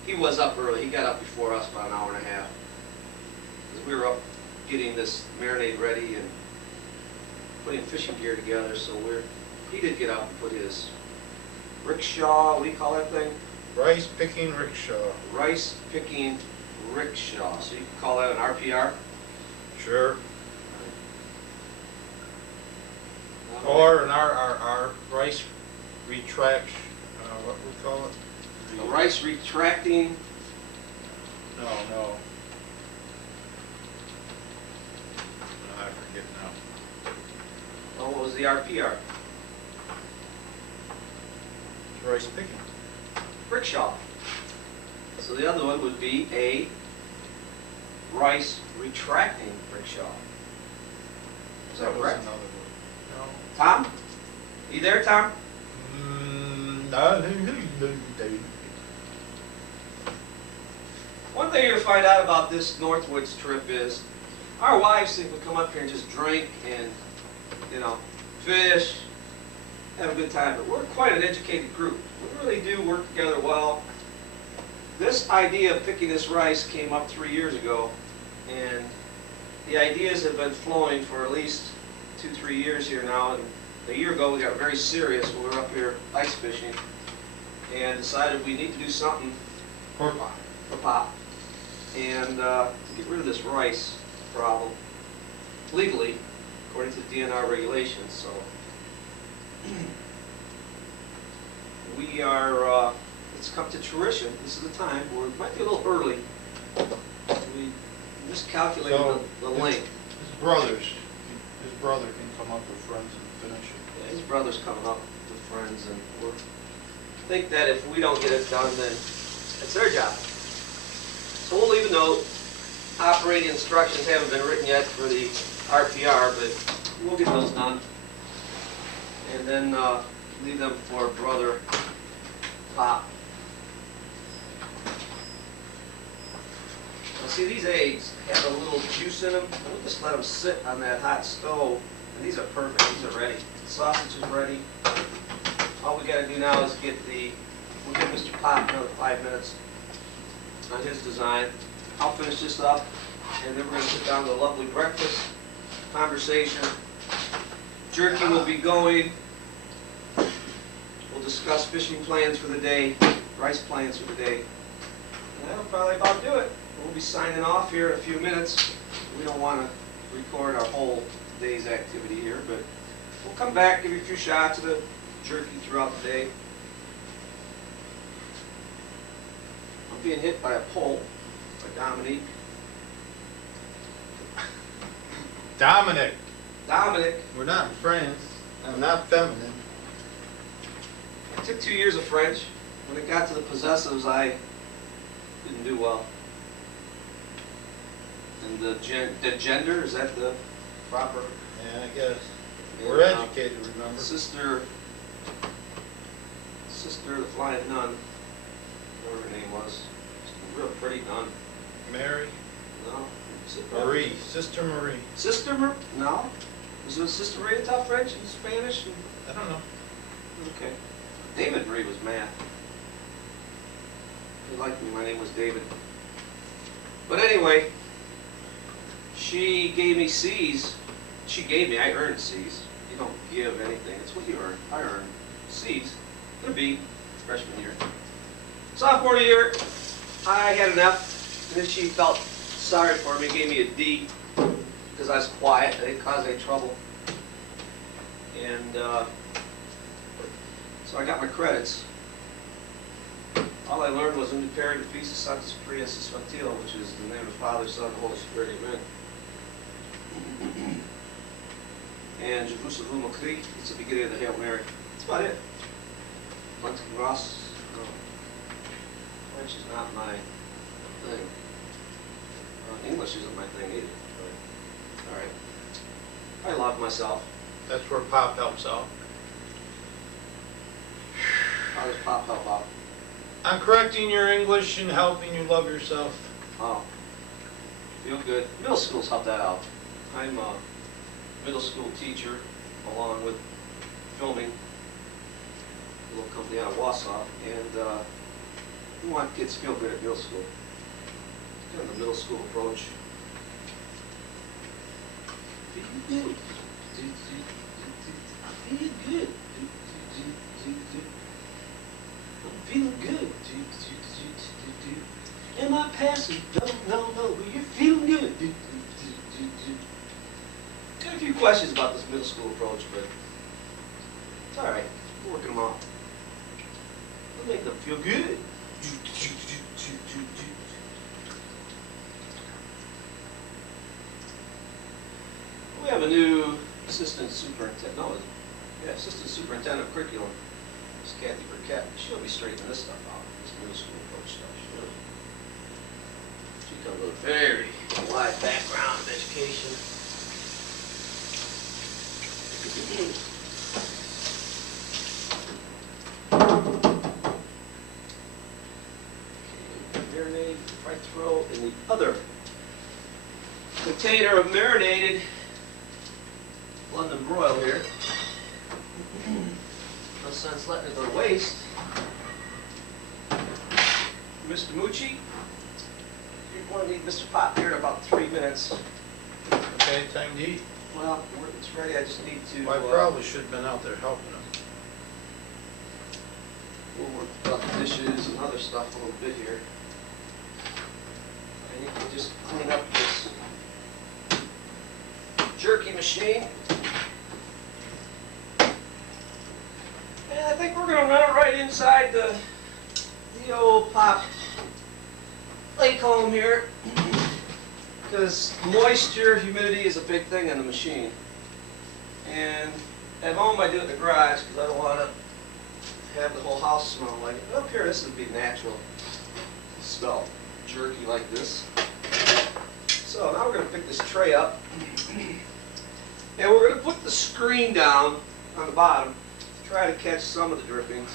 he was up early. He got up before us about an hour and a half. 'Cause we were up getting this marinade ready and putting fishing gear together, so he did get up and put his rickshaw, what do you call that thing? Rice picking rickshaw. Rice picking rickshaw. So you can call that an RPR? Sure. Or an RRR, rice retract, what we call it? A rice retracting. No. I forget now. Oh, what was the RPR? Rice picking. Rickshaw. So the other one would be a rice retracting rickshaw. Is that correct? Another word. Tom? You there, Tom? No. One thing you're going to find out about this Northwoods trip is our wives think we come up here and just drink and, fish, have a good time. But we're quite an educated group. We really do work together well. This idea of picking this rice came up 3 years ago, and the ideas have been flowing for at least 2-3 years here now. And a year ago we got very serious when we were up here ice fishing and decided we need to do something For pie. for pop and get rid of this rice problem legally according to the DNR regulations. So we are, it's come to fruition. This is the time. We might be a little early. We miscalculated So, the length. His brother can come up with friends and finish it. Yeah, his brother's coming up with friends, and we think that if we don't get it done, then it's their job. So we'll leave a note operating instructions haven't been written yet for the RPR, but we'll get those done. And then leave them for Brother Pop. Now see, these eggs have a little juice in them. We'll just let them sit on that hot stove. And these are perfect. These are ready. The sausage is ready. All we got to do now is we'll give Mr. Pop another 5 minutes on his design. I'll finish this up, and then we're going to sit down to a lovely breakfast conversation. Jerky will be going. We'll discuss fishing plans for the day, rice plans for the day. And that'll probably about do it. We'll be signing off here in a few minutes. We don't want to record our whole day's activity here, but we'll come back, give you a few shots of the jerky throughout the day. I'm being hit by a pole by Dominique. Dominic, Dominic, we're not friends. I'm not feminine. I took 2 years of French. When it got to the possessives, I didn't do well. And the gender, is that the proper? Yeah, I guess. And, We're educated, remember? Sister, the flying nun, whatever her name was, a real pretty nun. Mary? No? Marie. Sister Marie. Sister Marie? No? Was it Sister Marie that taught French and Spanish? And... I don't know. Okay. David Marie was math. He liked me. My name was David. But anyway, she gave me C's. I earned C's. You don't give anything. It's what you earn. I earned C's. And a B, freshman year. Sophomore year, I had an F, and then she felt sorry for me, gave me a D, because I was quiet. I didn't cause any trouble. And so I got my credits. All I learned was Un Père de Fils, Sanctus Prius Svantil, which is the name of the Father, Son, and Holy Spirit, amen. And Je vous salue mon Christ, it's the beginning of the Hail Mary. That's about it. Lent Ross, no. French is not my thing. English isn't my thing either. All right. I love myself. That's where Pop helps out. How does Pop help out? I'm correcting your English and helping you love yourself. Oh, feel good. Middle schools help that out. I'm a middle school teacher along with filming a little company out of Wausau, and we want kids to feel good at middle school. Kind of the middle school approach. Feel good. I feel good. I'm feeling good. Am I passing? No, but you're feeling good. Got a few questions about this middle school approach, but it's all right. We're working them out. We'll make them feel good. We have a new assistant superintendent. No, yeah, assistant superintendent of curriculum. It's Kathy Burkett. She'll be straightening this stuff out. This middle school approach stuff. She comes with a very wide background of education. Marinade, right throw in the other container of marinated London broil here. No sense letting it go to waste. Mr. Mucci, you're going to need Mr. Pop here in about 3 minutes. Okay, time to eat. Well, it's ready. I just need to. Well, I probably should have been out there helping him. We'll work about the dishes and other stuff a little bit here. I need to just clean up this jerky machine. And I think we're going to run it right inside the old Pop lake home here. Because moisture, humidity is a big thing in the machine. And at home I do it in the garage because I don't want to have the whole house smell like it. Up here, this would be natural. Smell jerky like this. So now we're going to pick this tray up, and we're going to put the screen down on the bottom to try to catch some of the drippings.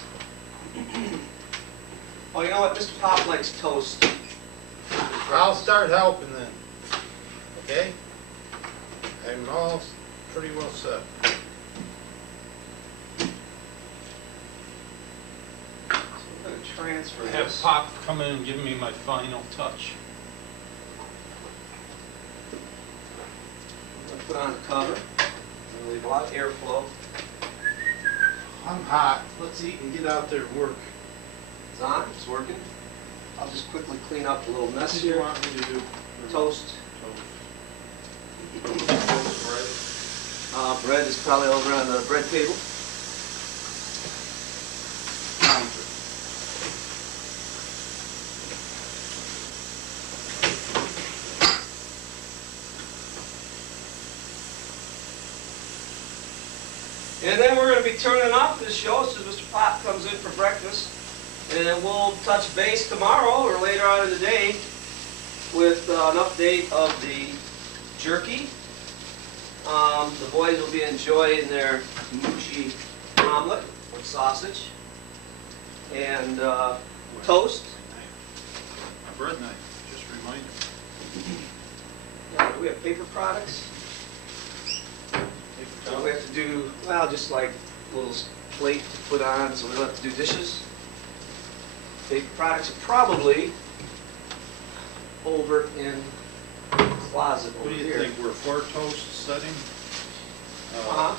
Oh, you know what? Mr. Pop likes toast. I'll start helping then. Okay? I'm all pretty well set. So we're going to transfer Have this. Pop come in and give me my final touch. I'm going to put on the cover and leave a lot of airflow. I'm hot. Let's eat and get out there and work. It's on. It's working. I'll just quickly clean up a little mess What do you here. want me to do? Toast. Toast. Bread is probably over on the bread table. And then we're going to be turning off this show as soon as Mr. Pop comes in for breakfast. And we'll touch base tomorrow or later on in the day with an update of the jerky. The boys will be enjoying their moochie omelet with sausage and toast. A bread knife, just remind me. Now, do we have paper products? So we have to do, well, just like a little plate to put on so we don't have to do dishes. Paper products are probably over in the closet What over do you here. think? We're 4 toast setting? Uh-huh.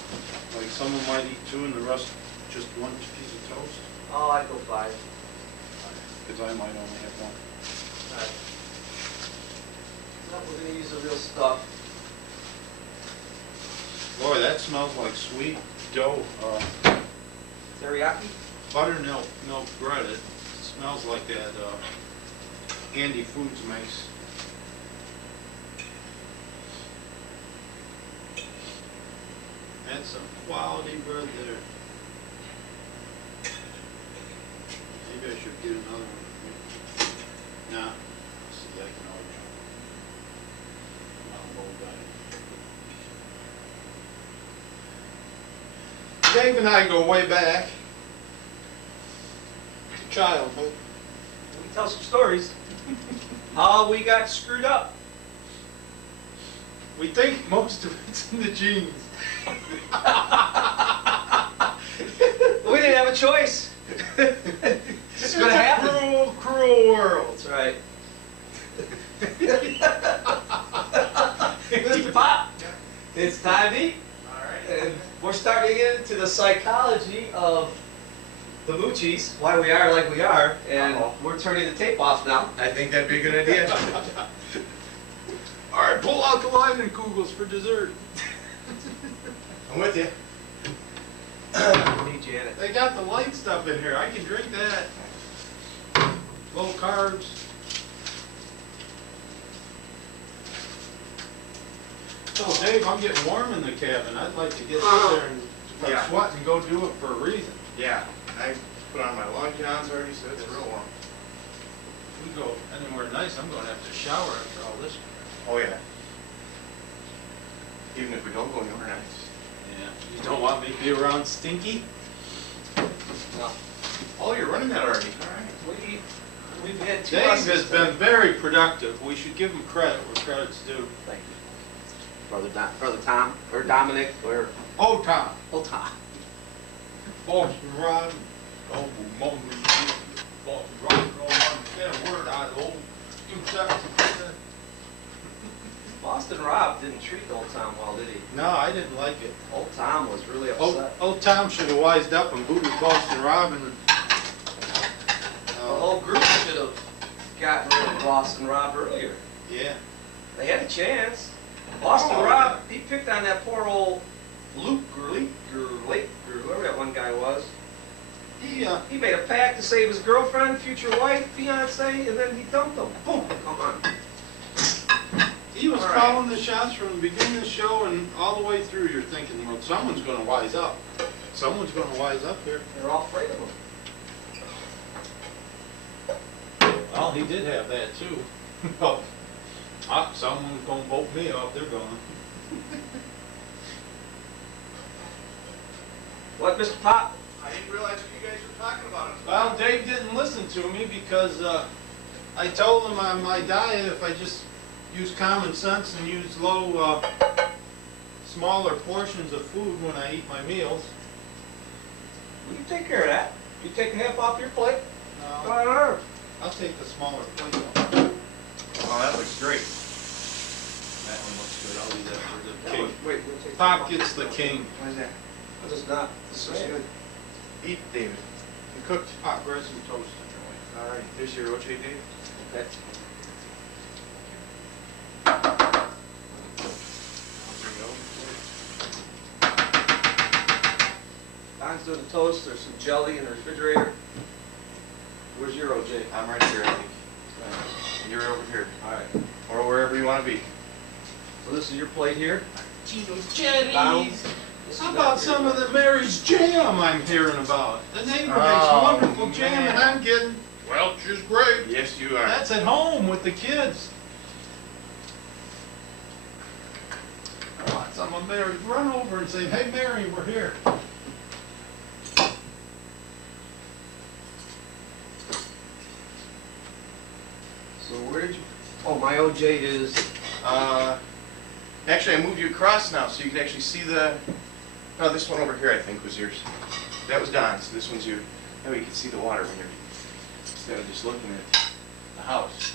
Like someone might eat 2 and the rest just 1 piece of toast? Oh, I'd go 5. Because I might only have 1. Alright. Now we're going to use the real stuff. Boy, that smells like sweet dough. Teriyaki? Buttermilk bread. It smells like that Andy Foods makes. That's some quality bread there. Maybe I should get another one. Nah. See, I can always. I'm an old guy. Dave and I go way back to childhood. We can tell some stories. How we got screwed up. We think most of it's in the genes. We didn't have a choice. It's going to happen. Cruel, cruel world. That's right. Mr. Pop, it's time to eat. All right. And we're starting to get into the psychology of the moochies, why we are like we are, and we're turning the tape off now. I think that'd be a good idea. All right, pull out the Leinenkugels for dessert. I'm with you. Hey, Janet. They got the light stuff in here. I can drink that. Low carbs. So, Dave, I'm getting warm in the cabin. I'd like to get in there and if I'm Yeah. sweating, go do it for a reason. Yeah, I put on my long johns already, so it's real warm. If we go anywhere nice, I'm going to have to shower after all this. Oh yeah. Even if we don't go anywhere nice. Yeah. You don't want me to be around stinky? No. Oh, you're running that already. All right. We've had 2 Dave lessons has today. been very productive. We should give him credit where credit's due. Thank you. Brother Tom, or Dominic, or Oh, Tom. old Tom. Boston Rob. Oh, Boston Rob. Get a word out of old. Boston Rob didn't treat Old Tom well, did he? No, I didn't like it. Old Tom was really Old, upset. old Tom should have wised up and booted Boston Rob and The whole group should have gotten rid of Boston Rob earlier. yeah. They had a chance. Boston Oh, Rob, he picked on that poor old Luke whoever that one guy was. He made a pact to save his girlfriend, future wife, fiance, and then he dumped him. Boom, come on. He was All right. calling the shots from the beginning of the show and all the way through. You're thinking, well, someone's going to wise up. Someone's going to wise up here. They're all afraid of him. Well, he did have that too. Oh, Someone's gonna vote me off, they're gonna. What, Mr. Pop? I didn't realize what you guys were talking about. Well, Dave didn't listen to me because I told him on my diet, if I just use common sense and use low, smaller portions of food when I eat my meals. Well, you take care of that. You take half off your plate. No, Whatever. I'll take the smaller plate though. Oh, that looks great. That one looks good, I'll leave that for the Wait, king. we'll take Pop gets the king. What is that? This is not the This looks same. good. Eat, David. You cooked. Hot bread and toast. All right, here's your OJ, Dave. Okay. Don's doing the toast. There's some jelly in the refrigerator. Where's your OJ? I'm right here, I think. And you're over here. All right. Or wherever you want to be. So this is your plate here. Cheetos, cherries. Down. How about some of the Mary's jam I'm hearing about? The neighbor makes Oh, wonderful jam, and man. I'm getting Welch's grape. Yes, you are. That's at home with the kids. I want some of Mary's. Run over and say, hey Mary, we're here. So where did you? Oh, my OJ is. Actually, I moved you across now, so you can actually see the. No, this one over here, I think, was yours. That was Don's. This one's you. That way you can see the water when you're instead of just looking at the house.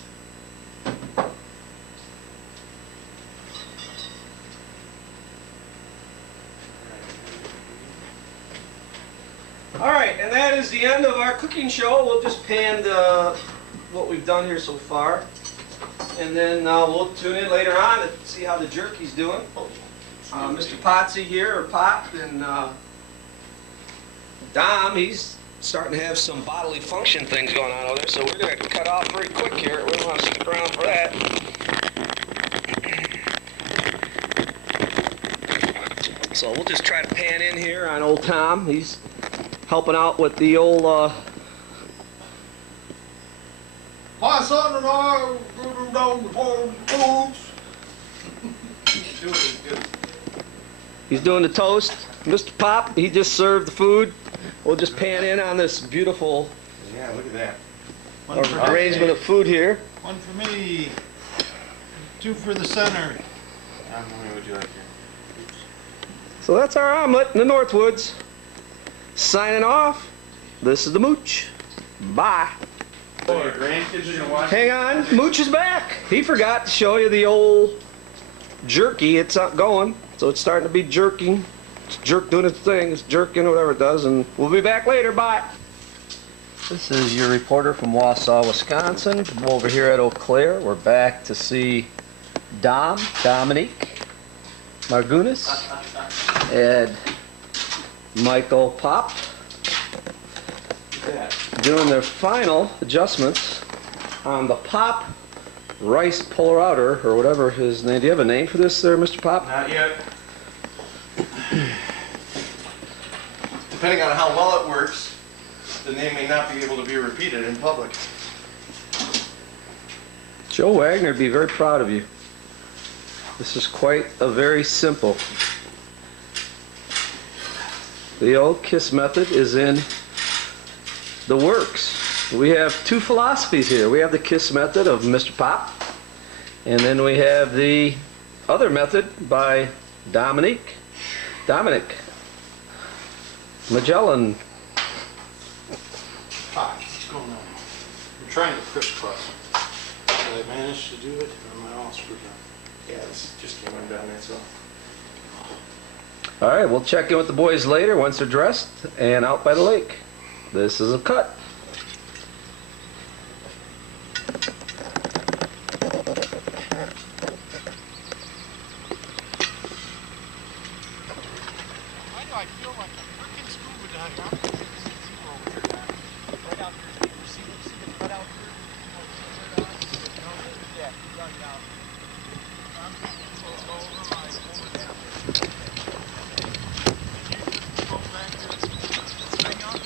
All right, and that is the end of our cooking show. We'll just pan what we've done here so far, and then we'll tune in later on to see how the jerky's doing. Mr. Potsy here, or Pop, and Dom, he's starting to have some bodily function things going on over there, so we're going to cut off very quick here. We don't want to stick around for that. So we'll just try to pan in here on old Tom. He's helping out with the old My son and I go down the foods. Do it good. he's doing the toast. Mr. Pop, he just served the food. We'll just pan in on this beautiful Yeah, look at that. One for arrangement of food here. One for me. Two for the center. How many would you like here? So that's our omelet in the Northwoods. Signing off. This is the Mooch. Bye. So your grandkids are gonna watch. Hang on, Mooch is back. He forgot to show you the old jerky. It's not going, so it's starting to be jerking. It's doing its thing. It's jerking, whatever it does, and we'll be back later. Bye. This is your reporter from Wausau, Wisconsin. From over here at Eau Claire, we're back to see Dominique Margunis, and Michael Pop doing their final adjustments on the Pop rice puller outer, or whatever his name. Do you have a name for this there, Mr. Pop? Not yet. Depending on how well it works, the name may not be able to be repeated in public. Joe Wagner would be very proud of you. This is quite a very simple. The old KISS method is in the works. We have two philosophies here. We have the KISS method of Mr. Pop, and then we have the other method by Dominic Magellan. Hi, what's going on? I'm trying to crisscross. Did I manage to do it, or am I all screwed up? Yeah, this just came undone, that's all. All right, we'll check in with the boys later once they're dressed and out by the lake. This is a cut. Why do I feel like a freaking scuba diver? I'm gonna see zero over here now. Right out there. You see it right out there? Yeah, right out. I'm supposed to go over my down there. And you go back there. Hang on.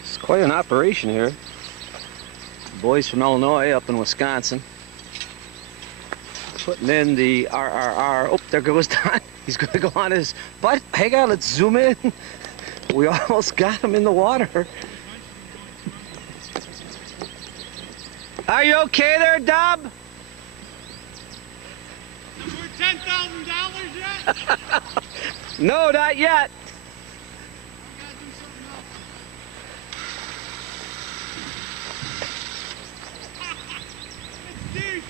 It's quite an operation here. Boys from Illinois up in Wisconsin. Putting in the RRR. Oh, there goes Don. He's going to go on his butt. Hang on, let's zoom in. We almost got him in the water. Are you okay there, Dub? Is it worth $10,000 yet? No, not yet. I gotta do something else. It's deep.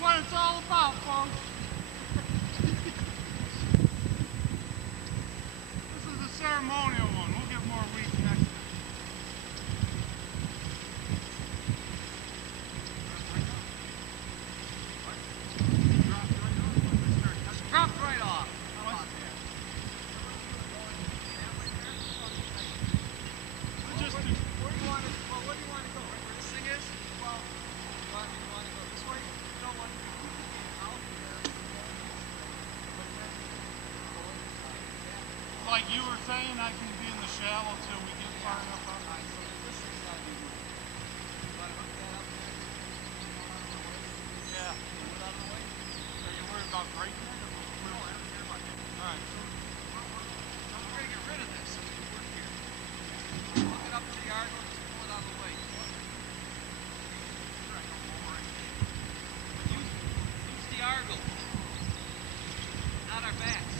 What it's all about, folks. This is a ceremonial one. We'll get more weeds next time. Dropped right off. Just Where do you want to go? Right where this thing is? Well, you want to go this way? You don't want to go out there. like you were saying, I can be in the shallow till we get far enough up. This thing's got to be moved. You want to hook that up there? Yeah. Move it out of the way? Are you worried about breaking it? Or No, I don't care about that. Alright. We're going to get rid of this so we can work here. Hook it up to the argo and just pull it out of the way. Use the argo, not our backs.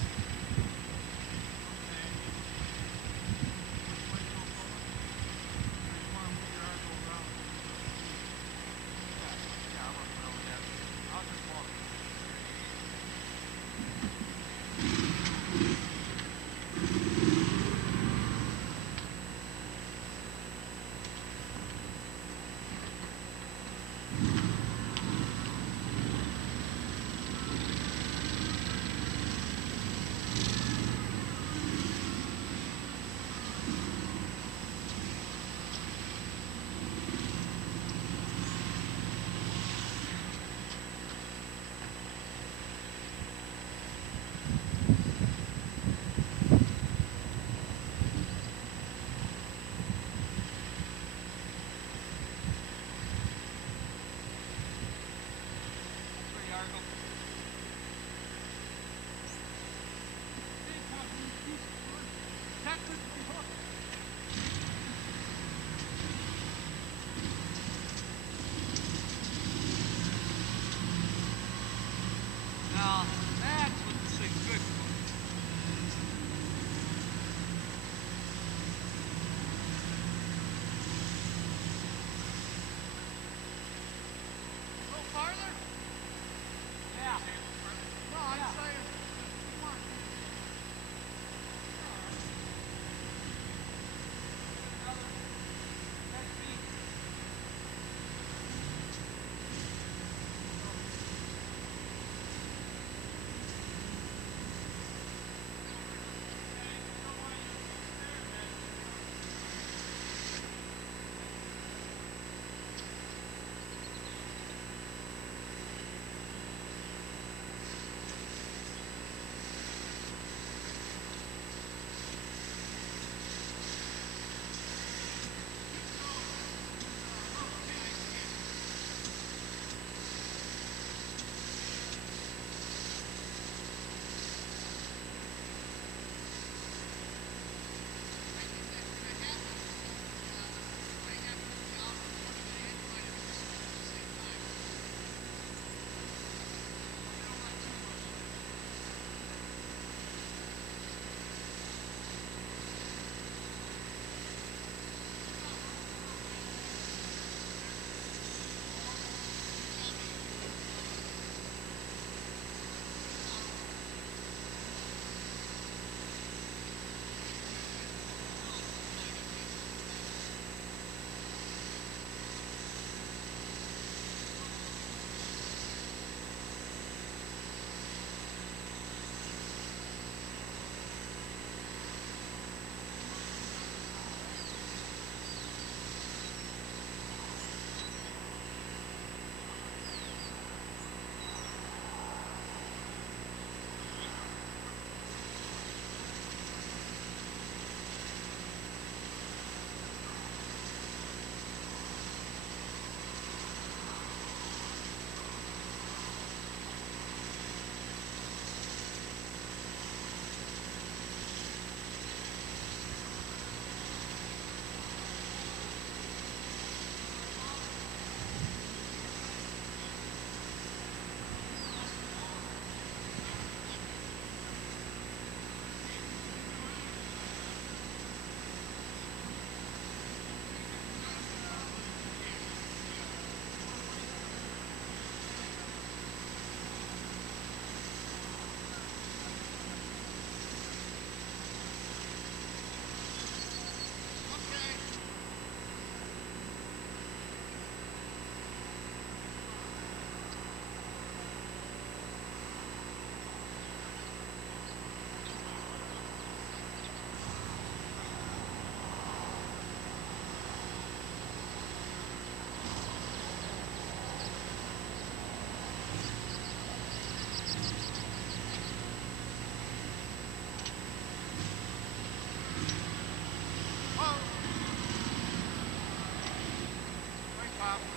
problem.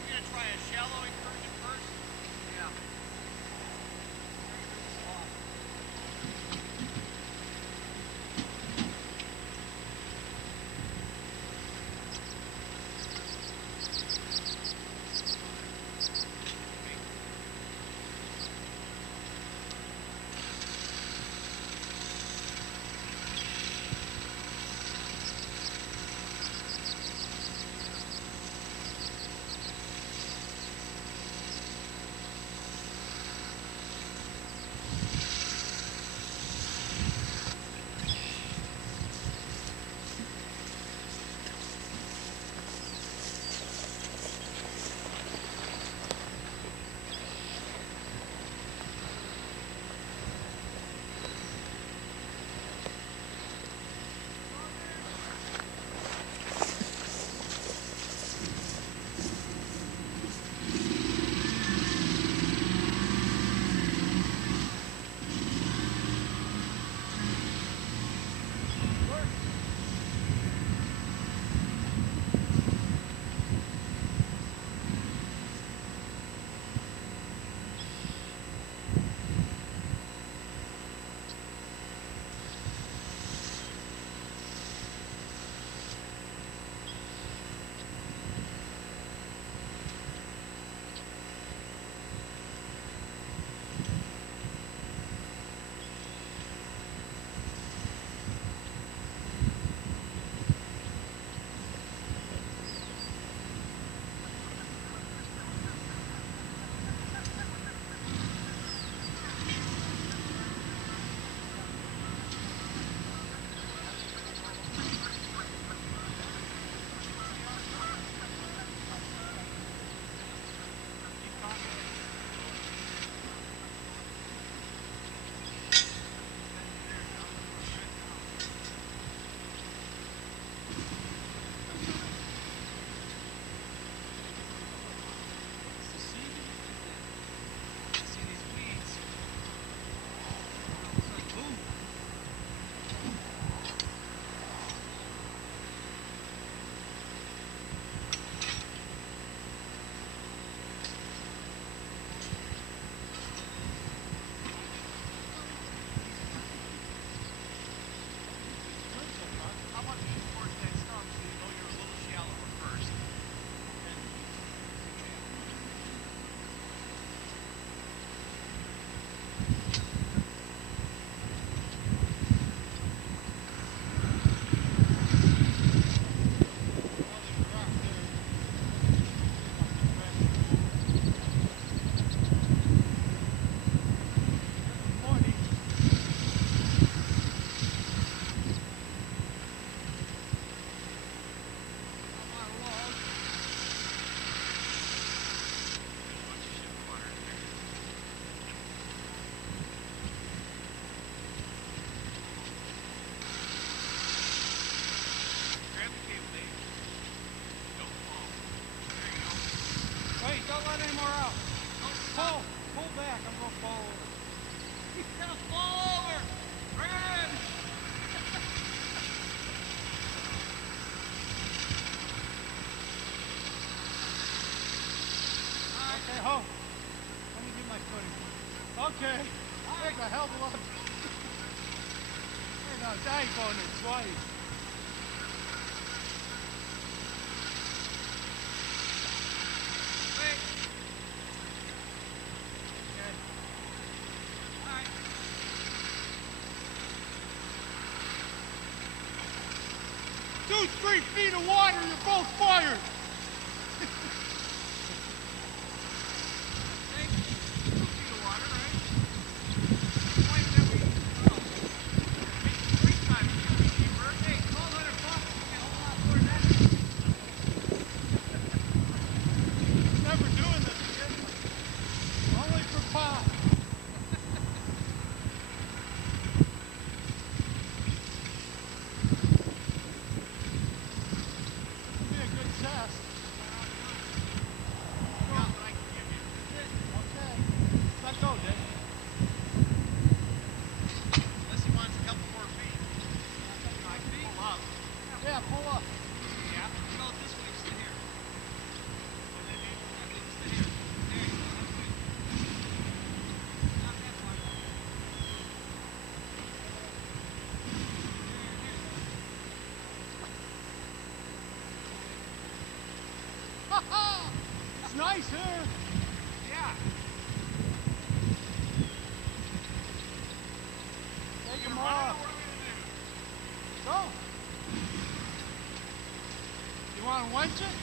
We're gonna try a shallow incursion first. Yeah. Very, very soft. Don't let any more out. Pull back. I'm gonna fall over. He's gonna fall over. Bring it in. Okay, hold. Let me get my footing. Okay. Take a hell of a lot. Hey, no, I ain't going in twice. Two, 3 feet of water, you're both fired. Never doing this again. Only for pop. Be a good test. It's nice here. Yeah. Take them off. So, you want to wench it?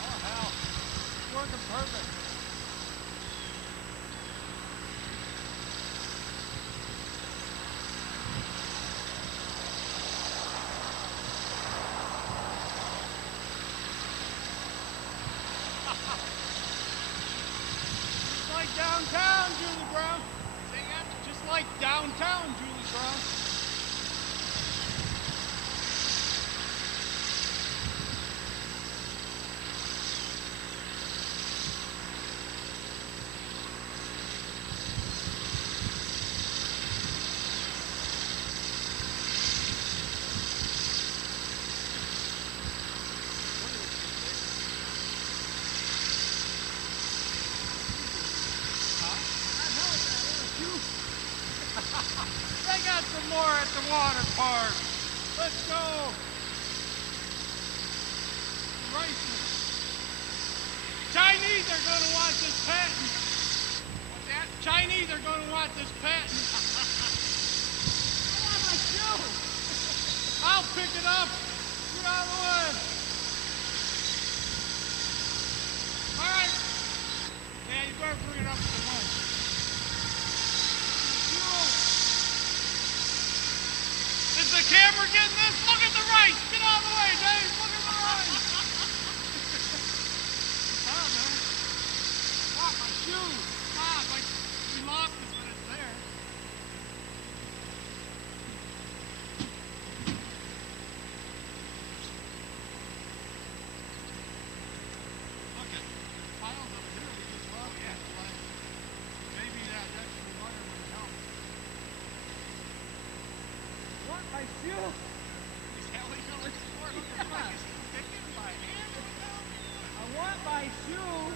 Oh hell, it's working perfect. Just like downtown, Julie Brown. Say again? Just like downtown, Julie Brown. They got some more at the water park. Let's go. Racing. Chinese are going to want this patent. What's that? Chinese are going to want this patent. I want my shoe. I'll pick it up. Get out of the way. All right. Yeah, you better bring it up to the one. Is the camera getting this? Look at the rice! Get out of the way, Dave! Look at the rice! Oh, man. Oh, my shoe! Ah, we lost it, but it's there. Look at piles up here. We just lost it. Like, maybe that extra wire would help. Want my shoe? I want my shoe.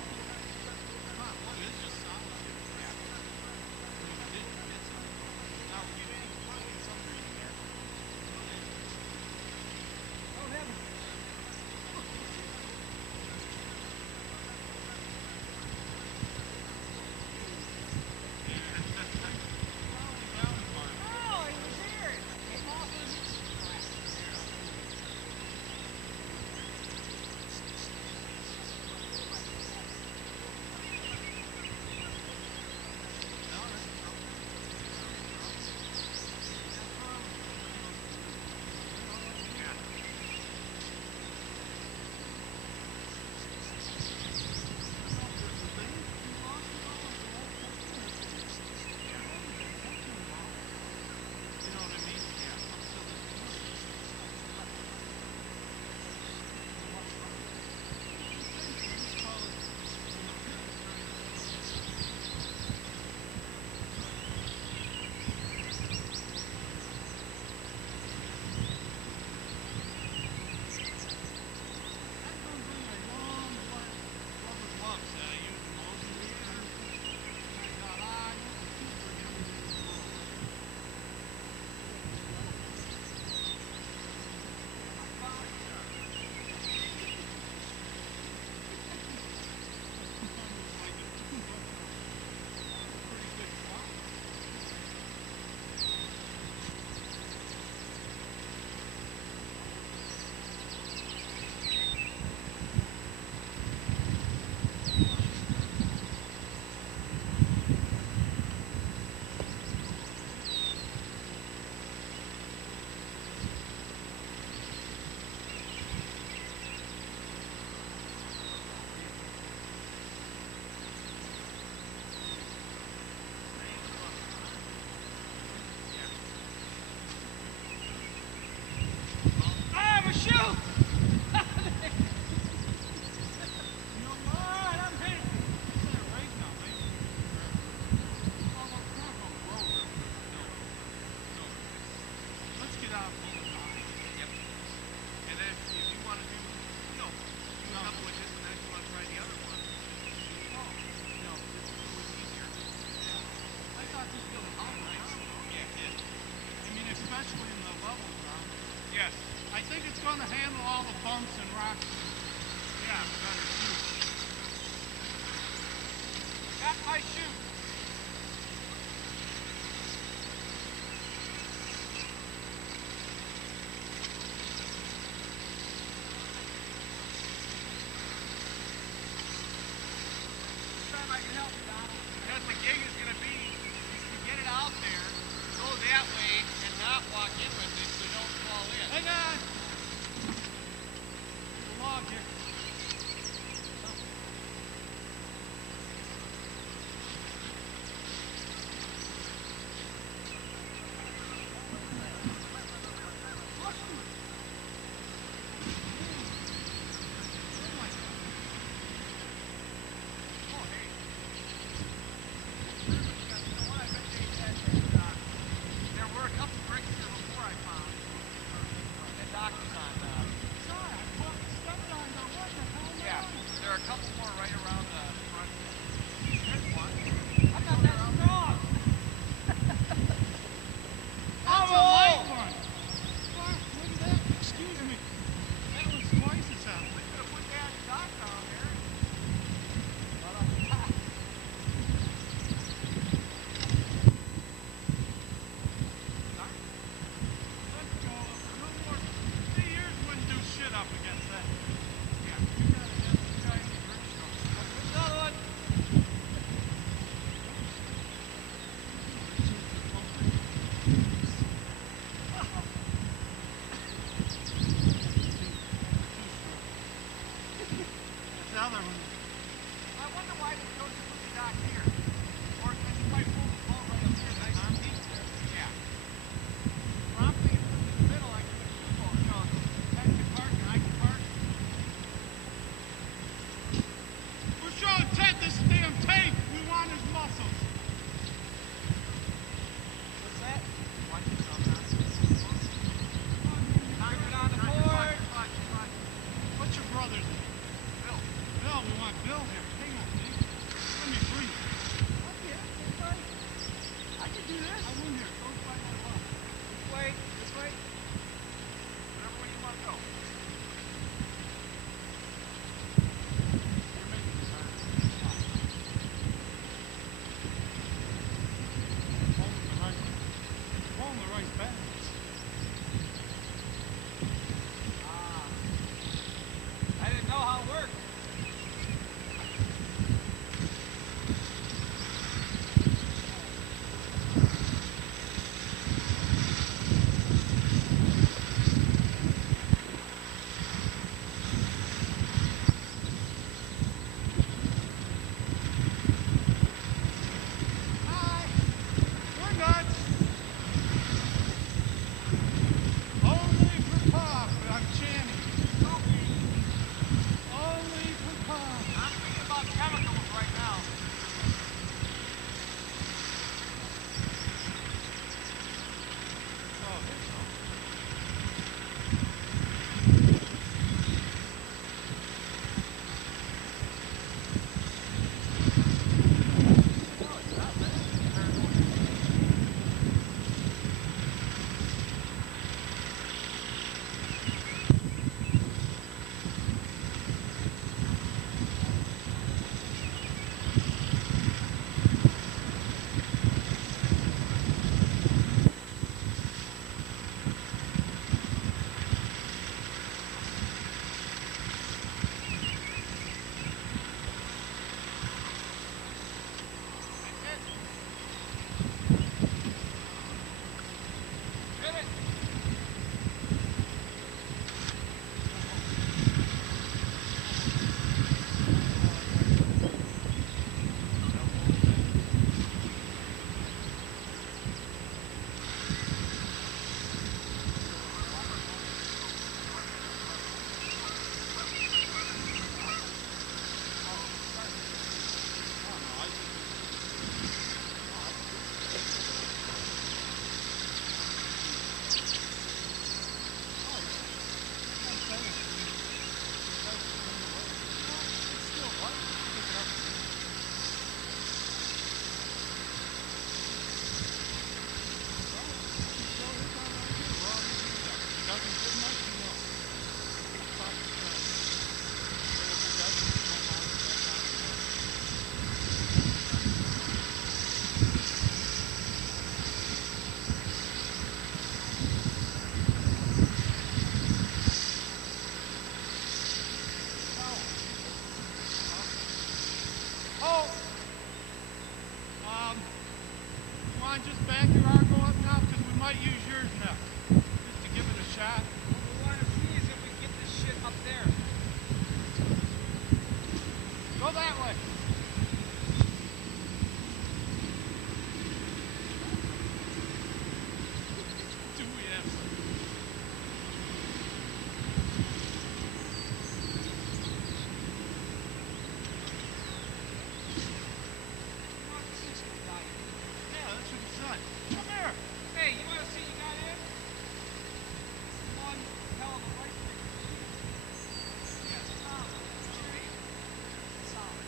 brother's name? Bill. Bill, we want Bill here. Hang on, Dave. Let me breathe. Okay, that's right. I can do this. I'm in here. Go by my left. This way. This way. Whatever way you want to go. You're making this hard. Stop. Pulling the right balance. I didn't know how it worked. Hi. We're nuts. Only for pop. I'm Channing. Only for pop. I'm thinking about chemicals right now. Oh, there's some. Oh, it's not bad. Hit it. Oh! You want to just back your arm go up now? Because we might use yours now. Just to give it a shot. What we want to see is if we get this shit up there. Go that way. Do we have some? Yeah, that's what he said. Come here. Hey, you want to see you got in? One hell of a rice picker. Yeah, solid. Solid.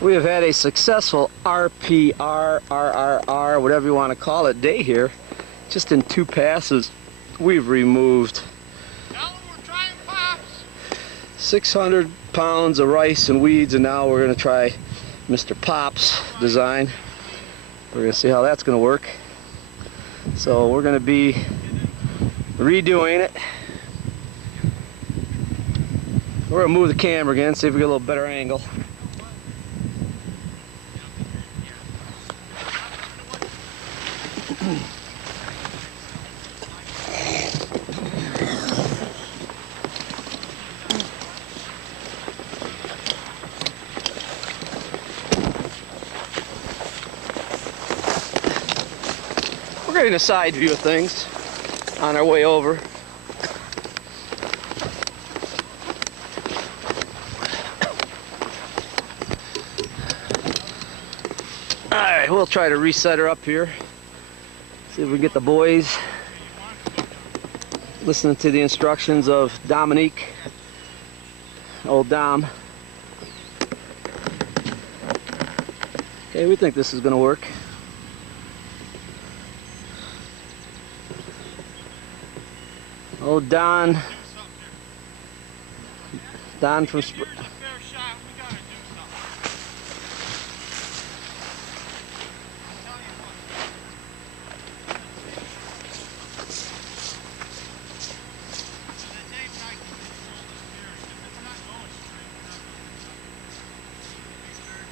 We have had a successful RPR, RRR, whatever you want to call it, day here. Just in 2 passes, we've removed Tell them we're trying pops. 600 pounds of rice and weeds, and now we're going to try Mr. Pop's design. We're going to see how that's going to work. So we're going to be redoing it. We're going to move the camera again, see if we get a little better angle. We're getting a side view of things on our way over. Alright, we'll try to reset her up here. See if we can get the boys listening to the instructions of Dominique, old Dom. Okay, we think this is going to work. Old Don. Don from Give yours a fair shot. We gotta do something. I'll tell you what. So that Dave and I can control this bearing. If it's not going straight, we're not gonna do nothing. Be sure.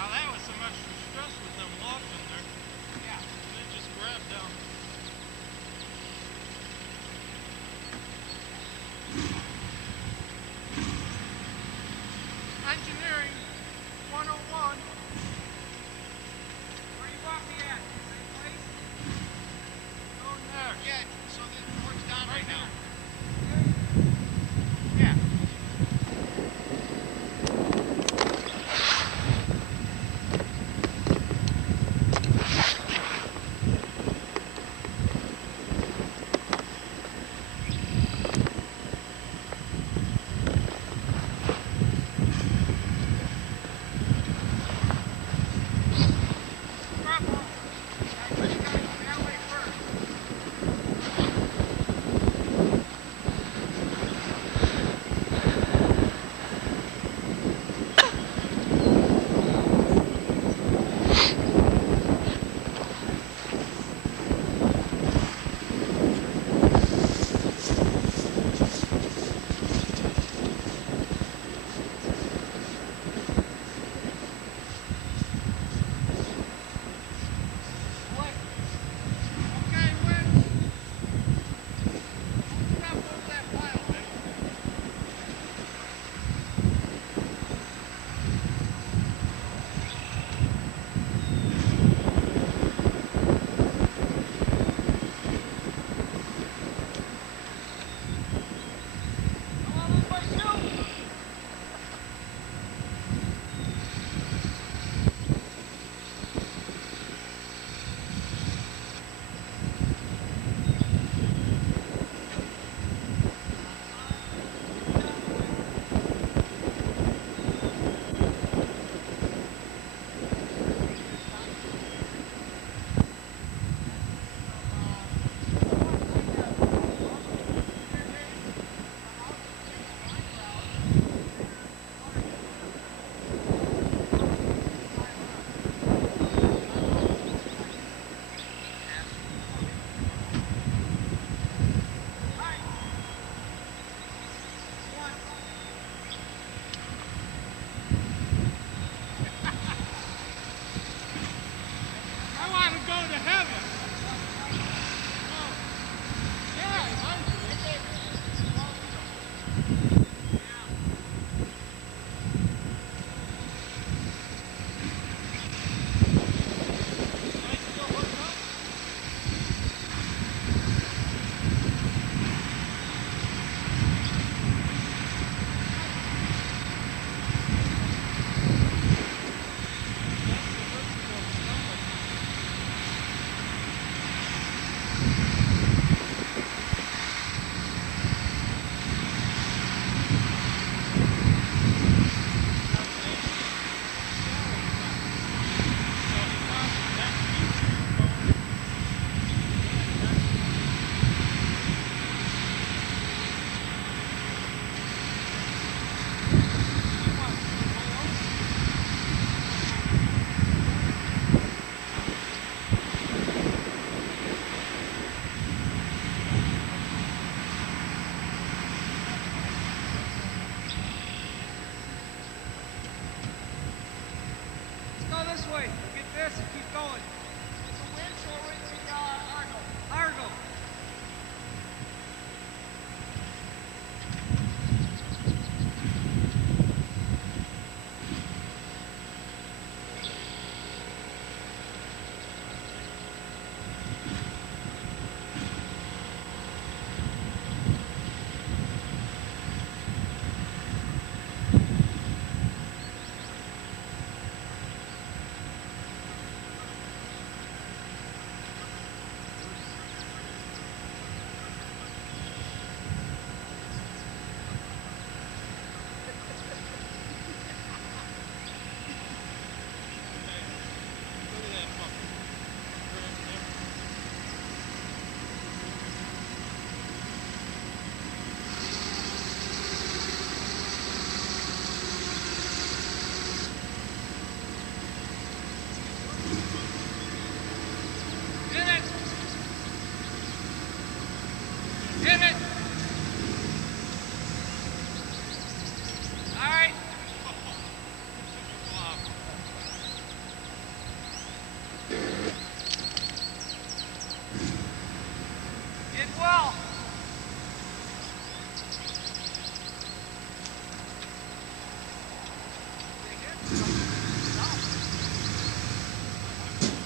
Now that was some extra stress with them locks in there. Yeah. They just grabbed down. Engineering 101. Where you want me at? Same place? Going there. Yeah, so the work's down right now. Yeah.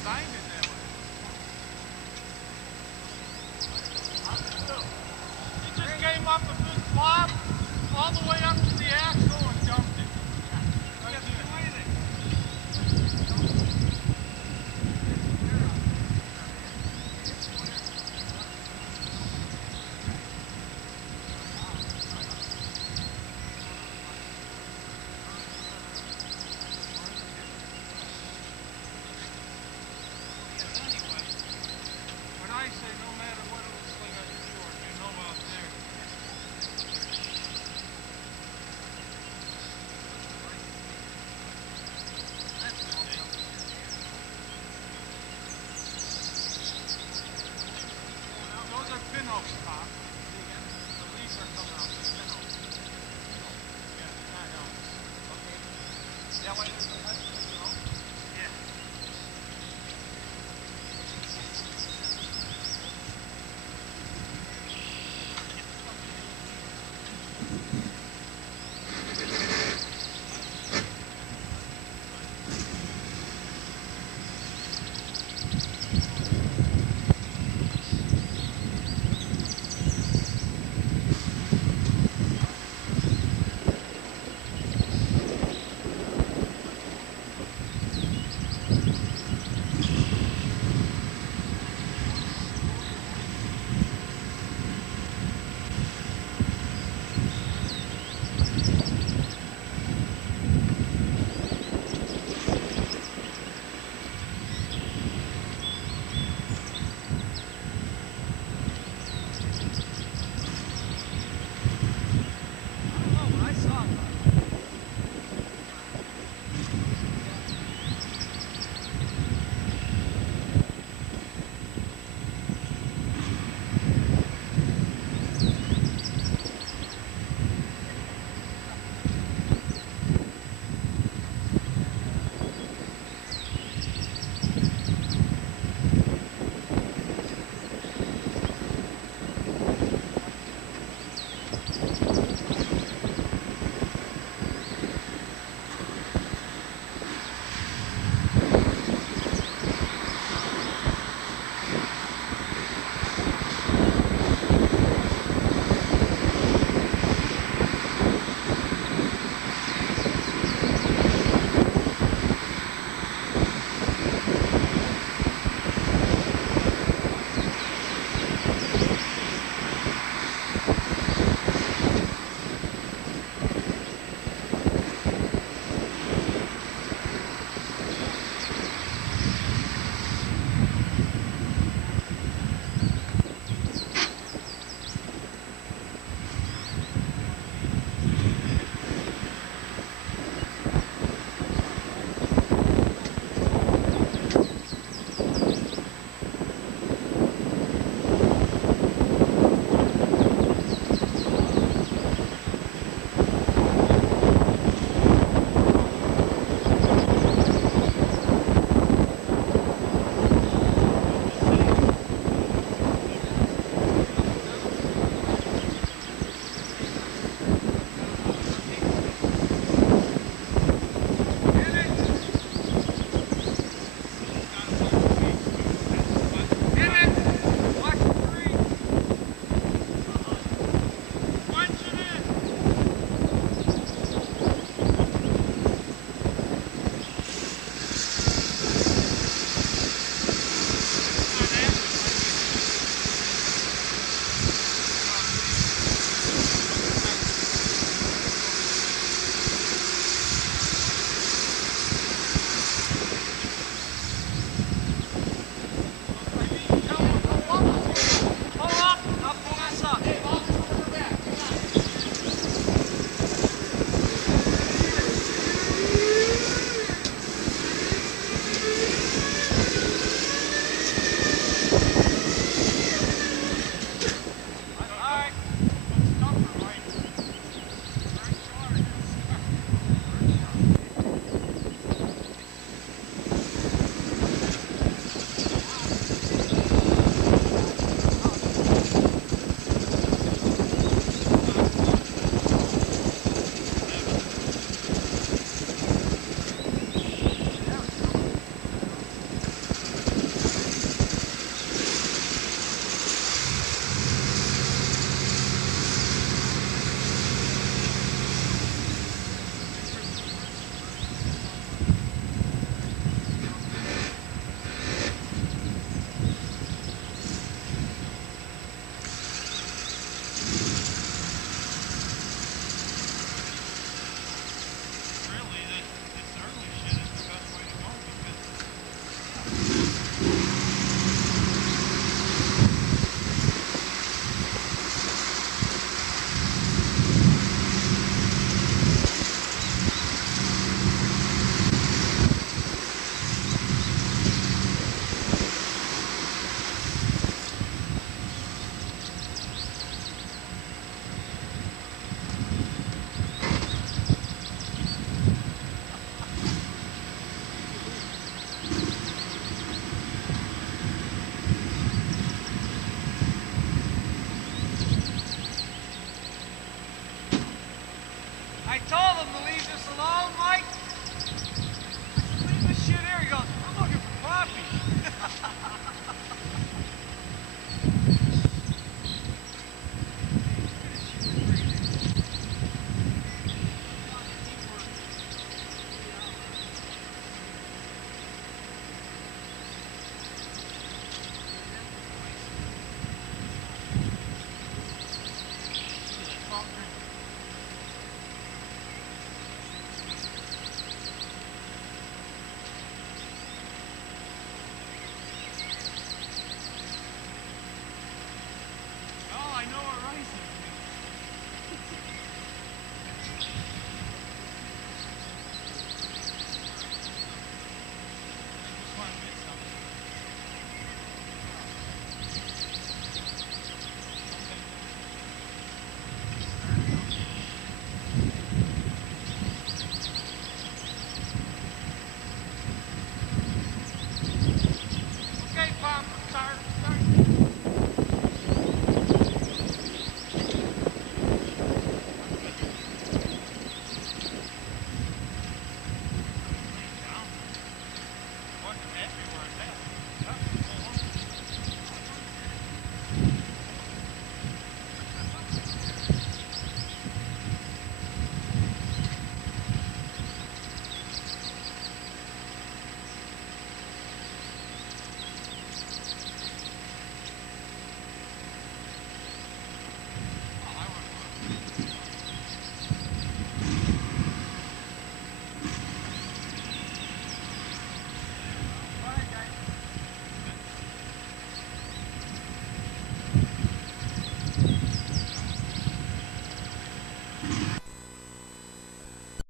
designed it that way. He just came up a big flop all the way up to the axle and dumped it. Right here. When I say no